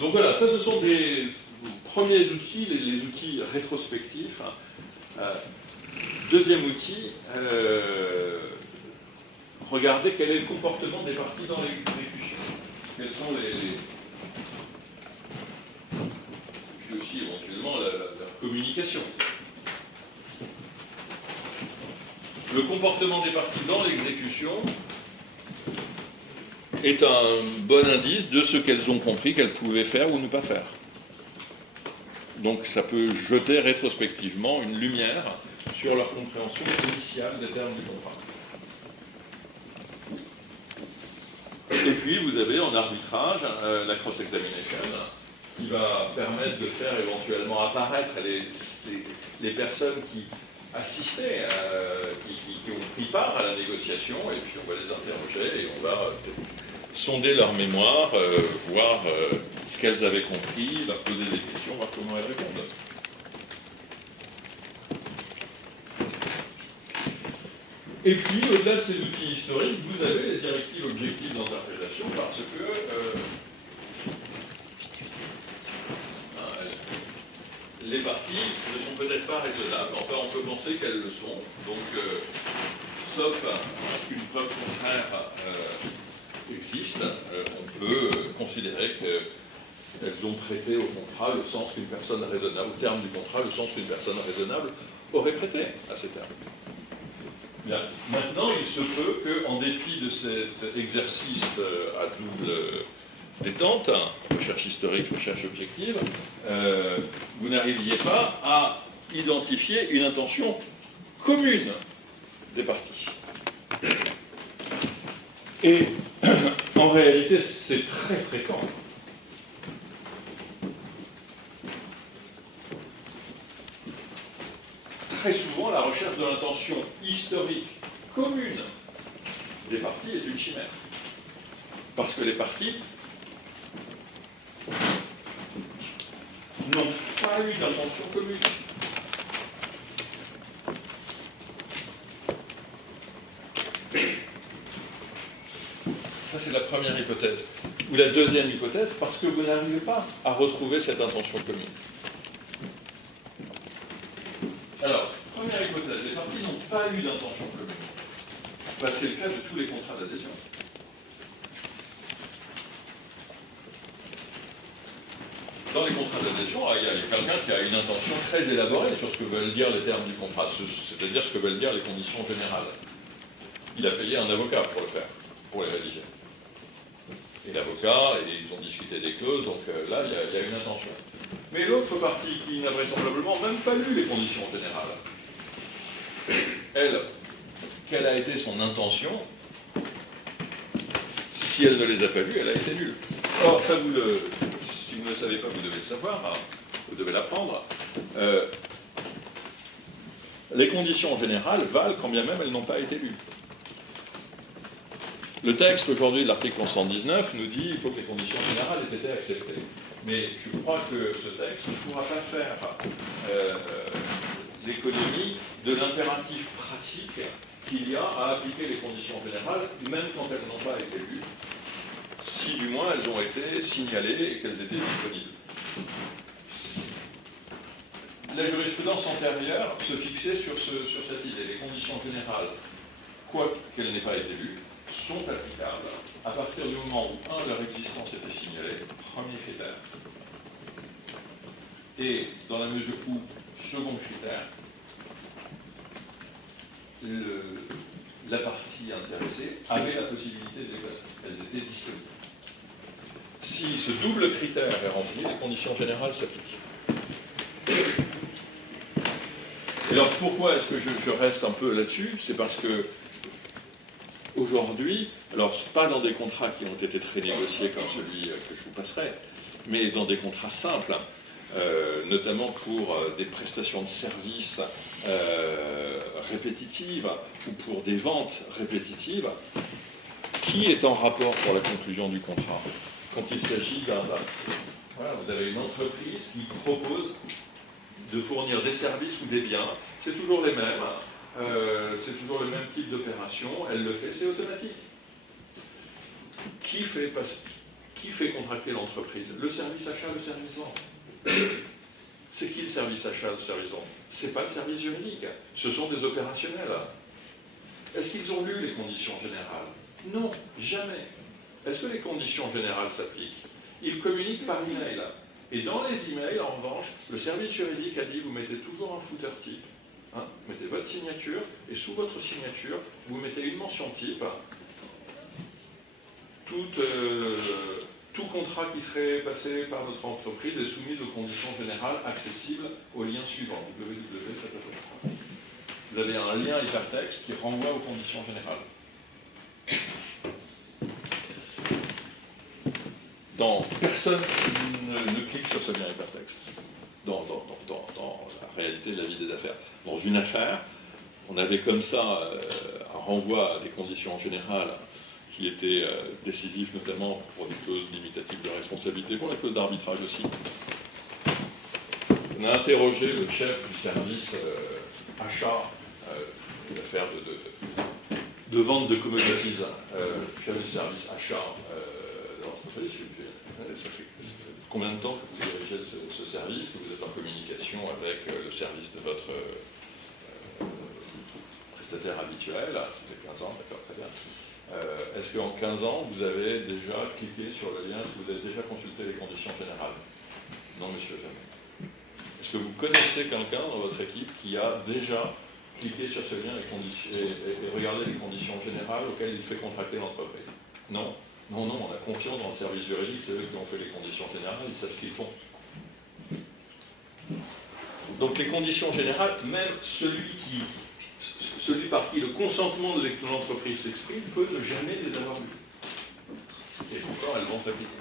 Donc voilà, ça ce sont des premiers outils, les outils rétrospectifs. Deuxième outil, regardez quel est le comportement des parties dans l'exécution. Quels sont puis aussi éventuellement la communication. Le comportement des parties dans l'exécution est un bon indice de ce qu'elles ont compris qu'elles pouvaient faire ou ne pas faire. Donc ça peut jeter rétrospectivement une lumière sur leur compréhension initiale des termes du contrat. Et puis vous avez en arbitrage la cross-examination qui va permettre de faire éventuellement apparaître les personnes qui assistaient, qui ont pris part à la négociation, et puis on va les interroger et on va sonder leur mémoire, voir ce qu'elles avaient compris, leur poser des questions, voir comment elles répondent. Et puis, au-delà de ces outils historiques, vous avez les directives objectives d'interprétation, parce que les parties ne sont peut-être pas raisonnables, enfin on peut penser qu'elles le sont, donc sauf qu'une preuve contraire existe, on peut considérer qu'elles ont prêté au contrat le sens qu'une personne raisonnable, au terme du contrat, le sens qu'une personne raisonnable aurait prêté à ces termes. Bien. Maintenant, il se peut qu'en dépit de cet exercice à double détente, recherche historique, recherche objective, vous n'arriviez pas à identifier une intention commune des parties. Et en réalité, c'est très fréquent. Très souvent, la recherche de l'intention historique commune des parties est une chimère. Parce que les parties n'ont pas eu d'intention commune. Ça, c'est la première hypothèse. Ou la deuxième hypothèse, parce que vous n'arrivez pas à retrouver cette intention commune. Alors, première hypothèse, les parties n'ont pas eu d'intention commune. Ben, c'est le cas de tous les contrats d'adhésion. Dans les contrats d'adhésion, il y a quelqu'un qui a une intention très élaborée sur ce que veulent dire les termes du contrat, c'est-à-dire ce que veulent dire les conditions générales. Il a payé un avocat pour le faire, pour les rédiger. Et l'avocat, ils ont discuté des clauses, donc là, il y a une intention. Mais l'autre partie, qui n'a vraisemblablement même pas lu les conditions générales, elle, quelle a été son intention? Si elle ne les a pas lues, elle a été nulle. Or, ça, si vous ne le savez pas, vous devez le savoir, hein, vous devez l'apprendre. Les conditions générales valent quand bien même elles n'ont pas été lues. Le texte aujourd'hui de l'article 119 nous dit qu'il faut que les conditions générales aient été acceptées. Mais je crois que ce texte ne pourra pas faire l'économie de l'impératif pratique qu'il y a à appliquer les conditions générales, même quand elles n'ont pas été lues, si du moins elles ont été signalées et qu'elles étaient disponibles. La jurisprudence antérieure se fixait sur cette idée. Les conditions générales, quoi qu'elles n'aient pas été lues, sont applicables à partir du moment où, leur existence était signalée, premier critère. Et dans la mesure où, second critère, la partie intéressée avait la possibilité de les connaître. Elles étaient disponibles. Si ce double critère est rempli, les conditions générales s'appliquent. Et alors pourquoi est-ce que je reste un peu là-dessus? C'est parce que aujourd'hui, alors pas dans des contrats qui ont été très négociés comme celui que je vous passerai, mais dans des contrats simples, notamment pour des prestations de services répétitives ou pour des ventes répétitives, qui est en rapport pour la conclusion du contrat? Quand il s'agit d'un... Voilà, vous avez une entreprise qui propose de fournir des services ou des biens, c'est toujours les mêmes, c'est toujours le même type d'opération, elle le fait, c'est automatique. Qui qui fait contracter l'entreprise? Le service achat, le service vente. C'est qui le service achat, le service vente? C'est pas le service juridique, ce sont des opérationnels. Est-ce qu'ils ont lu les conditions générales? Non, jamais. Est-ce que les conditions générales s'appliquent? Ils communiquent par email. Et dans les emails, en revanche, le service juridique a dit vous mettez toujours un footer type, hein, vous mettez votre signature, et sous votre signature, vous mettez une mention type. Tout contrat qui serait passé par notre entreprise est soumis aux conditions générales accessibles au lien suivant, www. Vous avez un lien hypertexte qui renvoie aux conditions générales. Personne ne clique sur ce lien hypertexte dans la réalité de la vie des affaires. Dans une affaire, on avait comme ça un renvoi à des conditions générales qui étaient décisifs, notamment pour des clauses limitatives de responsabilité, pour la clause d'arbitrage aussi. On a interrogé le chef du service achat, l'affaire de vente de commodities, chef du service achat de l'entreprise. Ça fait combien de temps que vous dirigez ce service, que vous êtes en communication avec le service de votre prestataire habituel? Ça fait 15 ans, d'accord, très bien. Est-ce qu'en 15 ans, vous avez déjà cliqué sur le lien, est-ce que vous avez déjà consulté les conditions générales? Non, monsieur, jamais. Est-ce que vous connaissez quelqu'un dans votre équipe qui a déjà cliqué sur ce lien et regardé les conditions générales auxquelles il fait contracter l'entreprise? Non. Non, on a confiance dans le service juridique, c'est eux qui ont fait les conditions générales, ils savent ce qu'ils font. Donc les conditions générales, même celui par qui le consentement de l'entreprise s'exprime peut ne jamais les avoir lues. Et pourtant, elles vont s'appliquer.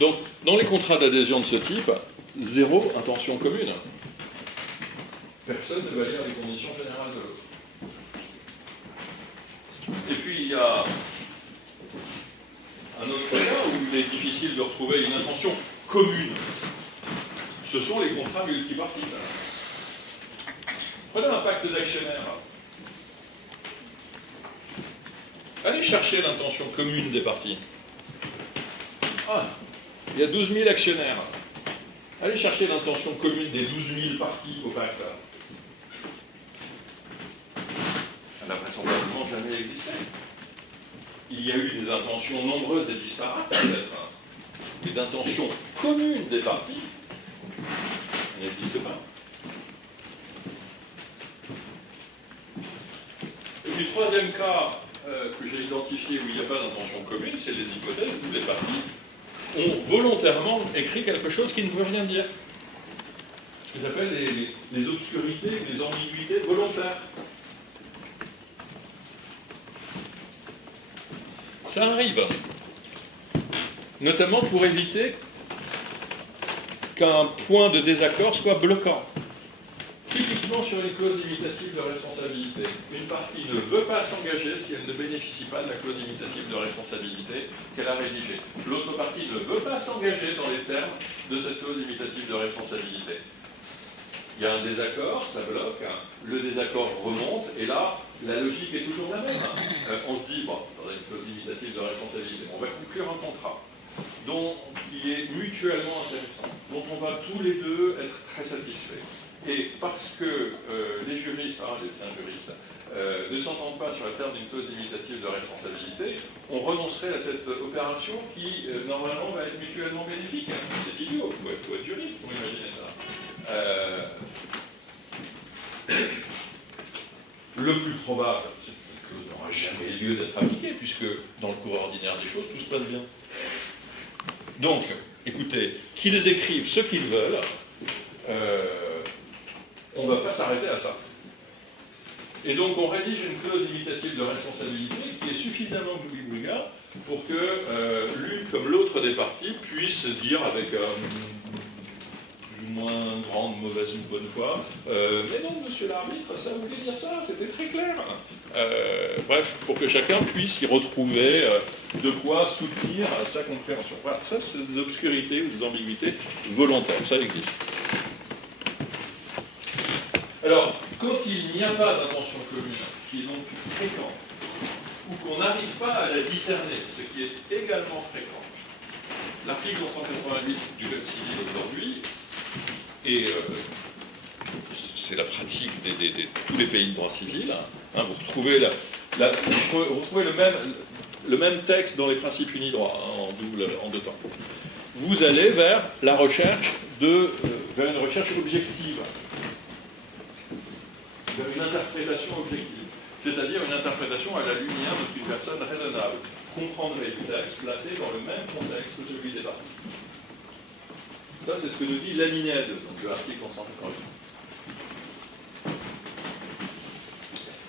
Donc, dans les contrats d'adhésion de ce type, zéro intention commune. Personne ne va lire les conditions générales de l'autre. Et puis il y a un autre cas où il est difficile de retrouver une intention commune. Ce sont les contrats multipartites. Prenez un pacte d'actionnaires. Allez chercher l'intention commune des parties. Ah, il y a 12 000 actionnaires. Allez chercher l'intention commune des 12 000 parties au pacte. Elle n'a vraisemblablement jamais existé. Il y a eu des intentions nombreuses et disparates, peut-être, mais d'intentions communes des parties, elle n'existe pas. Et puis, le troisième cas que j'ai identifié où il n'y a pas d'intention commune, c'est les hypothèses où les parties ont volontairement écrit quelque chose qui ne veut rien dire. Ce qu'ils appellent les obscurités, les ambiguïtés volontaires. Ça arrive, notamment pour éviter qu'un point de désaccord soit bloquant. Typiquement sur les clauses limitatives de responsabilité, une partie ne veut pas s'engager si elle ne bénéficie pas de la clause limitative de responsabilité qu'elle a rédigée. L'autre partie ne veut pas s'engager dans les termes de cette clause limitative de responsabilité. Il y a un désaccord, ça bloque, le désaccord remonte, et là, la logique est toujours la même. On se dit, bon, dans une clause limitative de responsabilité, on va conclure un contrat qui est mutuellement intéressant, dont on va tous les deux être très satisfaits. Et parce que les juristes, les juristes, ne s'entendent pas sur le terme d'une clause limitative de responsabilité, on renoncerait à cette opération qui, normalement, va être mutuellement bénéfique. C'est idiot, il faut être juriste pour imaginer ça. Le plus probable, c'est que cette clause n'aura jamais lieu d'être appliquée, puisque dans le cours ordinaire des choses, tout se passe bien. Donc, écoutez, qu'ils écrivent ce qu'ils veulent, on ne va pas s'arrêter à ça. Et donc, on rédige une clause limitative de responsabilité qui est suffisamment boubibouga pour que l'une comme l'autre des parties puisse dire avec moins grande mauvaise ou bonne foi, mais non, monsieur l'arbitre, ça voulait dire ça, c'était très clair. Bref, pour que chacun puisse y retrouver de quoi soutenir sa compréhension. Voilà, ça c'est des obscurités ou des ambiguïtés volontaires, ça existe. Alors, quand il n'y a pas d'intention commune, ce qui est donc fréquent, ou qu'on n'arrive pas à la discerner, ce qui est également fréquent. L'article 188 du Code civil aujourd'hui, et c'est la pratique de tous les pays de droit civil, hein, vous retrouvez, vous retrouvez le même texte dans les principes unidroits, hein, en deux temps. Vous allez vers la recherche vers une recherche objective, vers une interprétation objective, c'est-à-dire une interprétation à la lumière de ce qu'une personne raisonnable comprendrait du texte placé dans le même contexte que celui des parties. Ça, c'est ce que nous dit l'alinéa 2 de l'article 188.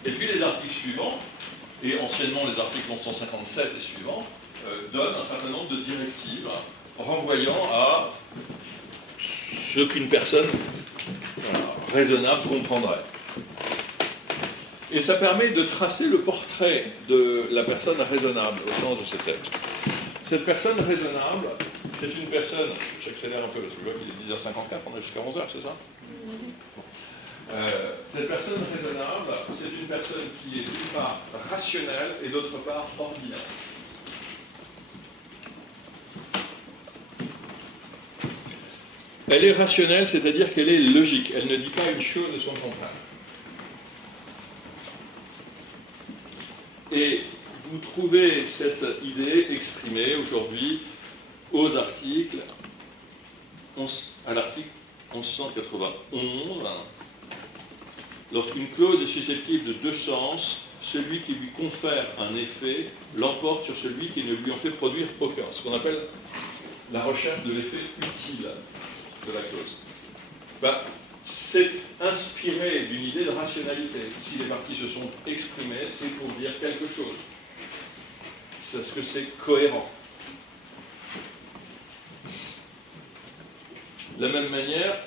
Et puis les articles suivants, et anciennement les articles 157 et suivants, donnent un certain nombre de directives renvoyant à ce qu'une personne raisonnable comprendrait. Et ça permet de tracer le portrait de la personne raisonnable au sens de ce texte. Cette personne raisonnable, c'est une personne, j'accélère un peu parce que je vois qu'il est 10h54, on est jusqu'à 11h, c'est ça ? Cette personne raisonnable, c'est une personne qui est d'une part rationnelle et d'autre part ordinaire. Elle est rationnelle, c'est-à-dire qu'elle est logique. Elle ne dit pas une chose et son contraire. Et vous trouvez cette idée exprimée aujourd'hui aux articles, à l'article 1191. Lorsqu'une clause est susceptible de deux sens, celui qui lui confère un effet l'emporte sur celui qui ne lui en fait produire aucun. Ce qu'on appelle la recherche de l'effet utile de la clause. C'est inspiré d'une idée de rationalité. Si les parties se sont exprimées, c'est pour dire quelque chose. C'est parce que c'est cohérent. De la même manière,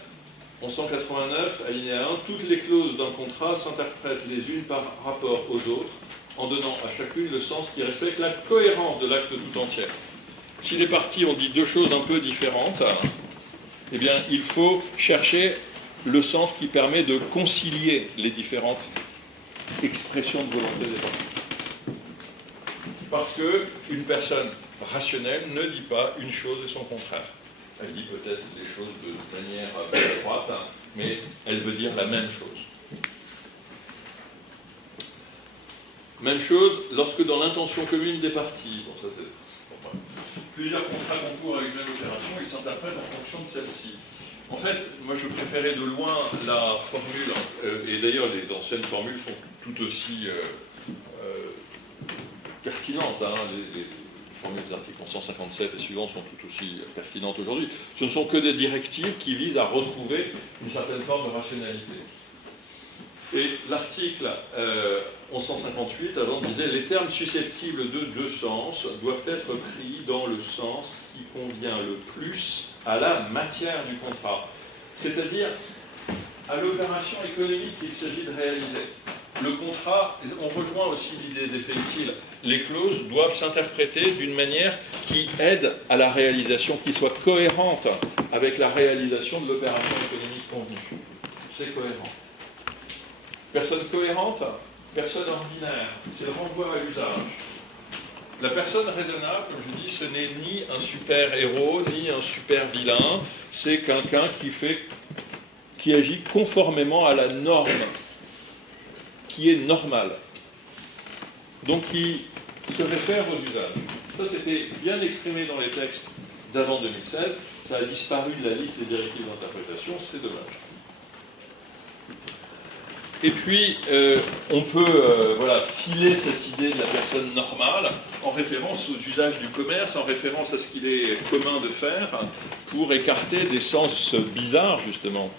en 189, alinéa 1, toutes les clauses d'un contrat s'interprètent les unes par rapport aux autres, en donnant à chacune le sens qui respecte la cohérence de l'acte tout entier. Si les parties ont dit deux choses un peu différentes, eh bien, il faut chercher le sens qui permet de concilier les différentes expressions de volonté des parties. Parce qu'une personne rationnelle ne dit pas une chose et son contraire. Elle dit peut-être les choses de manière étroite, mais elle veut dire la même chose. Même chose lorsque dans l'intention commune des parties, bon ça c'est plusieurs contrats concourent à une même opération, ils s'interprètent en fonction de celle-ci. En fait, moi je préférais de loin la formule, et d'ailleurs les anciennes formules sont tout aussi pertinentes, hein, les formules des articles 157 et suivants sont tout aussi pertinentes aujourd'hui. Ce ne sont que des directives qui visent à retrouver une certaine forme de rationalité. Et l'article 1158, avant, disait « Les termes susceptibles de deux sens doivent être pris dans le sens qui convient le plus à la matière du contrat, c'est-à-dire à l'opération économique qu'il s'agit de réaliser. Le contrat, on rejoint aussi l'idée d'effet utile, les clauses doivent s'interpréter d'une manière qui aide à la réalisation, qui soit cohérente avec la réalisation de l'opération économique convenue. C'est cohérent. Personne cohérente, personne ordinaire, c'est le renvoi à l'usage. La personne raisonnable, comme je dis, ce n'est ni un super héros, ni un super vilain, c'est quelqu'un qui agit conformément à la norme, qui est normale. Donc qui se réfère aux usages. Ça, c'était bien exprimé dans les textes d'avant 2016, ça a disparu de la liste des directives d'interprétation, c'est dommage. Et puis, on peut filer cette idée de la personne normale en référence aux usages du commerce, en référence à ce qu'il est commun de faire, pour écarter des sens bizarres, justement.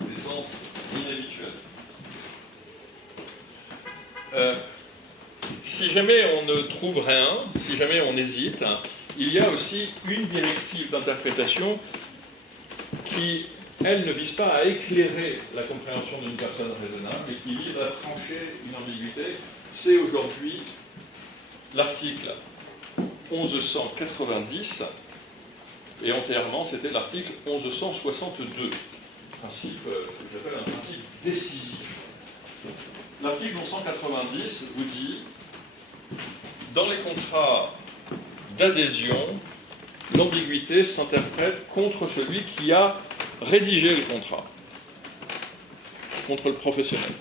Des sens inhabituels. Si jamais on ne trouve rien, si jamais on hésite, il y a aussi une directive d'interprétation qui, elle, ne vise pas à éclairer la compréhension d'une personne raisonnable, mais qui vise à trancher une ambiguïté. C'est aujourd'hui l'article 1190, et antérieurement, c'était l'article 1162, principe que j'appelle un principe décisif. l'article 1190 vous dit, dans les contrats d'adhésion, l'ambiguïté s'interprète contre celui qui a rédigé le contrat, contre le professionnel,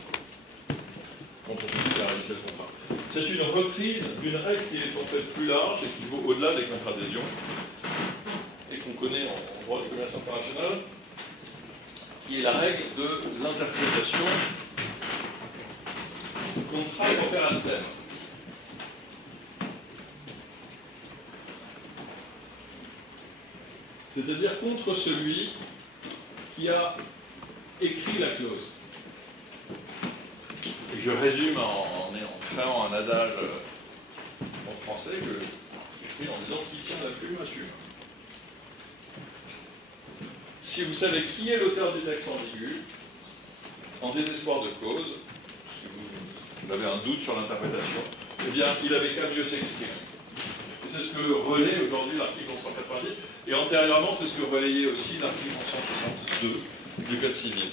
contre celui qui a rédigé le contrat. C'est une reprise d'une règle qui est en fait plus large et qui vaut au-delà des contrats d'adhésion et qu'on connaît en droit du commerce international, qui est la règle de l'interprétation du contrat opérateur. C'est-à-dire contre celui qui a écrit la clause. Et je résume en créant un adage en français que j'écris en disant qui tient la plume assume. Si vous savez qui est l'auteur du texte ambigu, en désespoir de cause, si vous avez un doute sur l'interprétation, eh bien, il avait qu'à mieux s'exprimer. C'est ce que relaie aujourd'hui l'article 1190, et antérieurement, c'est ce que relayait aussi l'article 1162 du Code civil.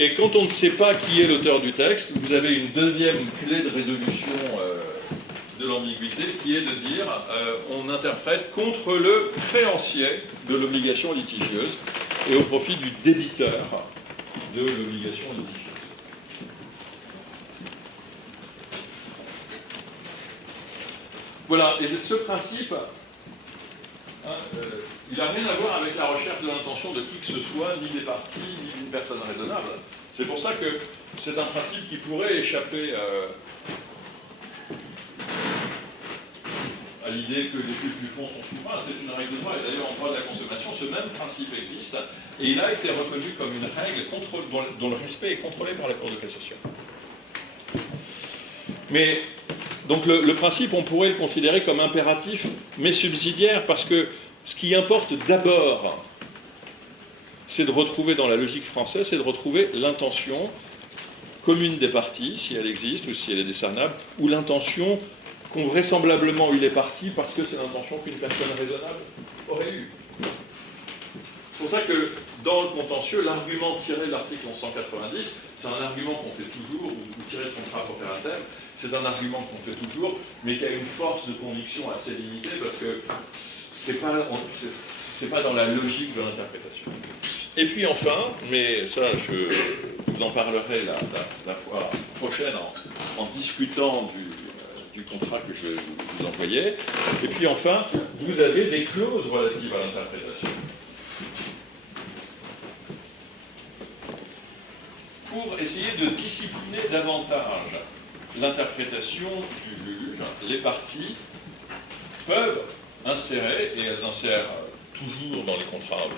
Et quand on ne sait pas qui est l'auteur du texte, vous avez une deuxième clé de résolution de l'ambiguïté, qui est de dire on interprète contre le créancier de l'obligation litigieuse et au profit du débiteur de l'obligation litigieuse. Voilà, et ce principe, il n'a rien à voir avec la recherche de l'intention de qui que ce soit, ni des parties, ni d'une personne raisonnable. C'est pour ça que c'est un principe qui pourrait échapper à l'idée que les flux du fonds sont souverains. C'est une règle de droit, et d'ailleurs en droit de la consommation, ce même principe existe, et il a été reconnu comme une règle dont le respect est contrôlé par la Cour de cassation. Mais donc le principe, on pourrait le considérer comme impératif, mais subsidiaire, parce que ce qui importe d'abord, c'est de retrouver dans la logique française, c'est de retrouver l'intention commune des parties, si elle existe ou si elle est décernable, ou l'intention qu'ont vraisemblablement eu les parties parce que c'est l'intention qu'une personne raisonnable aurait eue. C'est pour ça que dans le contentieux, l'argument tiré de l'article 1190, c'est un argument qu'on fait toujours, ou tiré de contrat coopératif, c'est un argument qu'on fait toujours, mais qui a une force de conviction assez limitée parce que c'est pas dans la logique de l'interprétation. Et puis enfin, mais ça je vous en parlerai la fois prochaine en discutant du contrat que je vais vous envoyer. Et puis enfin, vous avez des clauses relatives à l'interprétation. Pour essayer de discipliner davantage l'interprétation du juge, les parties peuvent insérer, et elles insèrent toujours dans les contrats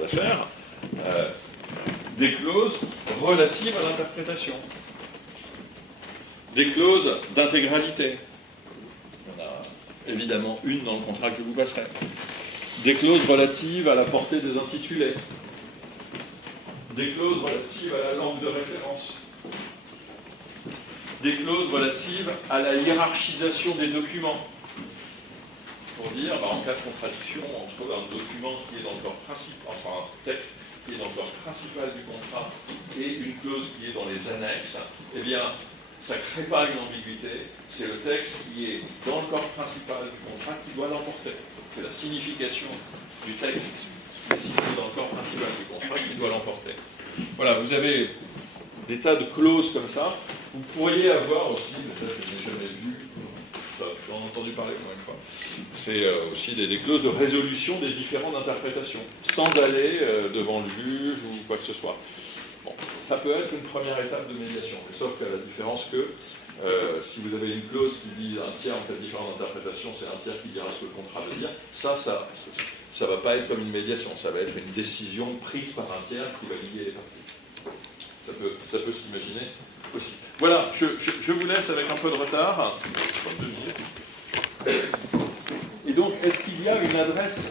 d'affaires, des clauses relatives à l'interprétation. Des clauses d'intégralité. Il y en a évidemment une dans le contrat que je vous passerai. Des clauses relatives à la portée des intitulés. Des clauses relatives à la langue de référence. Des clauses relatives à la hiérarchisation des documents. Pour dire, en cas de contradiction entre un document qui est dans le corps principal, enfin un texte qui est dans le corps principal du contrat et une clause qui est dans les annexes, eh bien, ça ne crée pas une ambiguïté, c'est le texte qui est dans le corps principal du contrat qui doit l'emporter. C'est la signification du texte spécifique dans le corps principal du contrat qui doit l'emporter. Voilà, vous avez des tas de clauses comme ça. Vous pourriez avoir aussi, mais ça je n'ai jamais vu, j'en ai entendu parler combien de fois, c'est aussi des clauses de résolution des différentes interprétations, sans aller devant le juge ou quoi que ce soit. Bon, ça peut être une première étape de médiation, mais sauf qu'à la différence que si vous avez une clause qui dit un tiers en cas de différentes interprétations, c'est un tiers qui dira ce que le contrat veut dire, ça ne va pas être comme une médiation, ça va être une décision prise par un tiers qui va lier les parties. Ça peut s'imaginer aussi. Voilà, je vous laisse avec un peu de retard. 2 minutes. Et donc, est-ce qu'il y a une adresse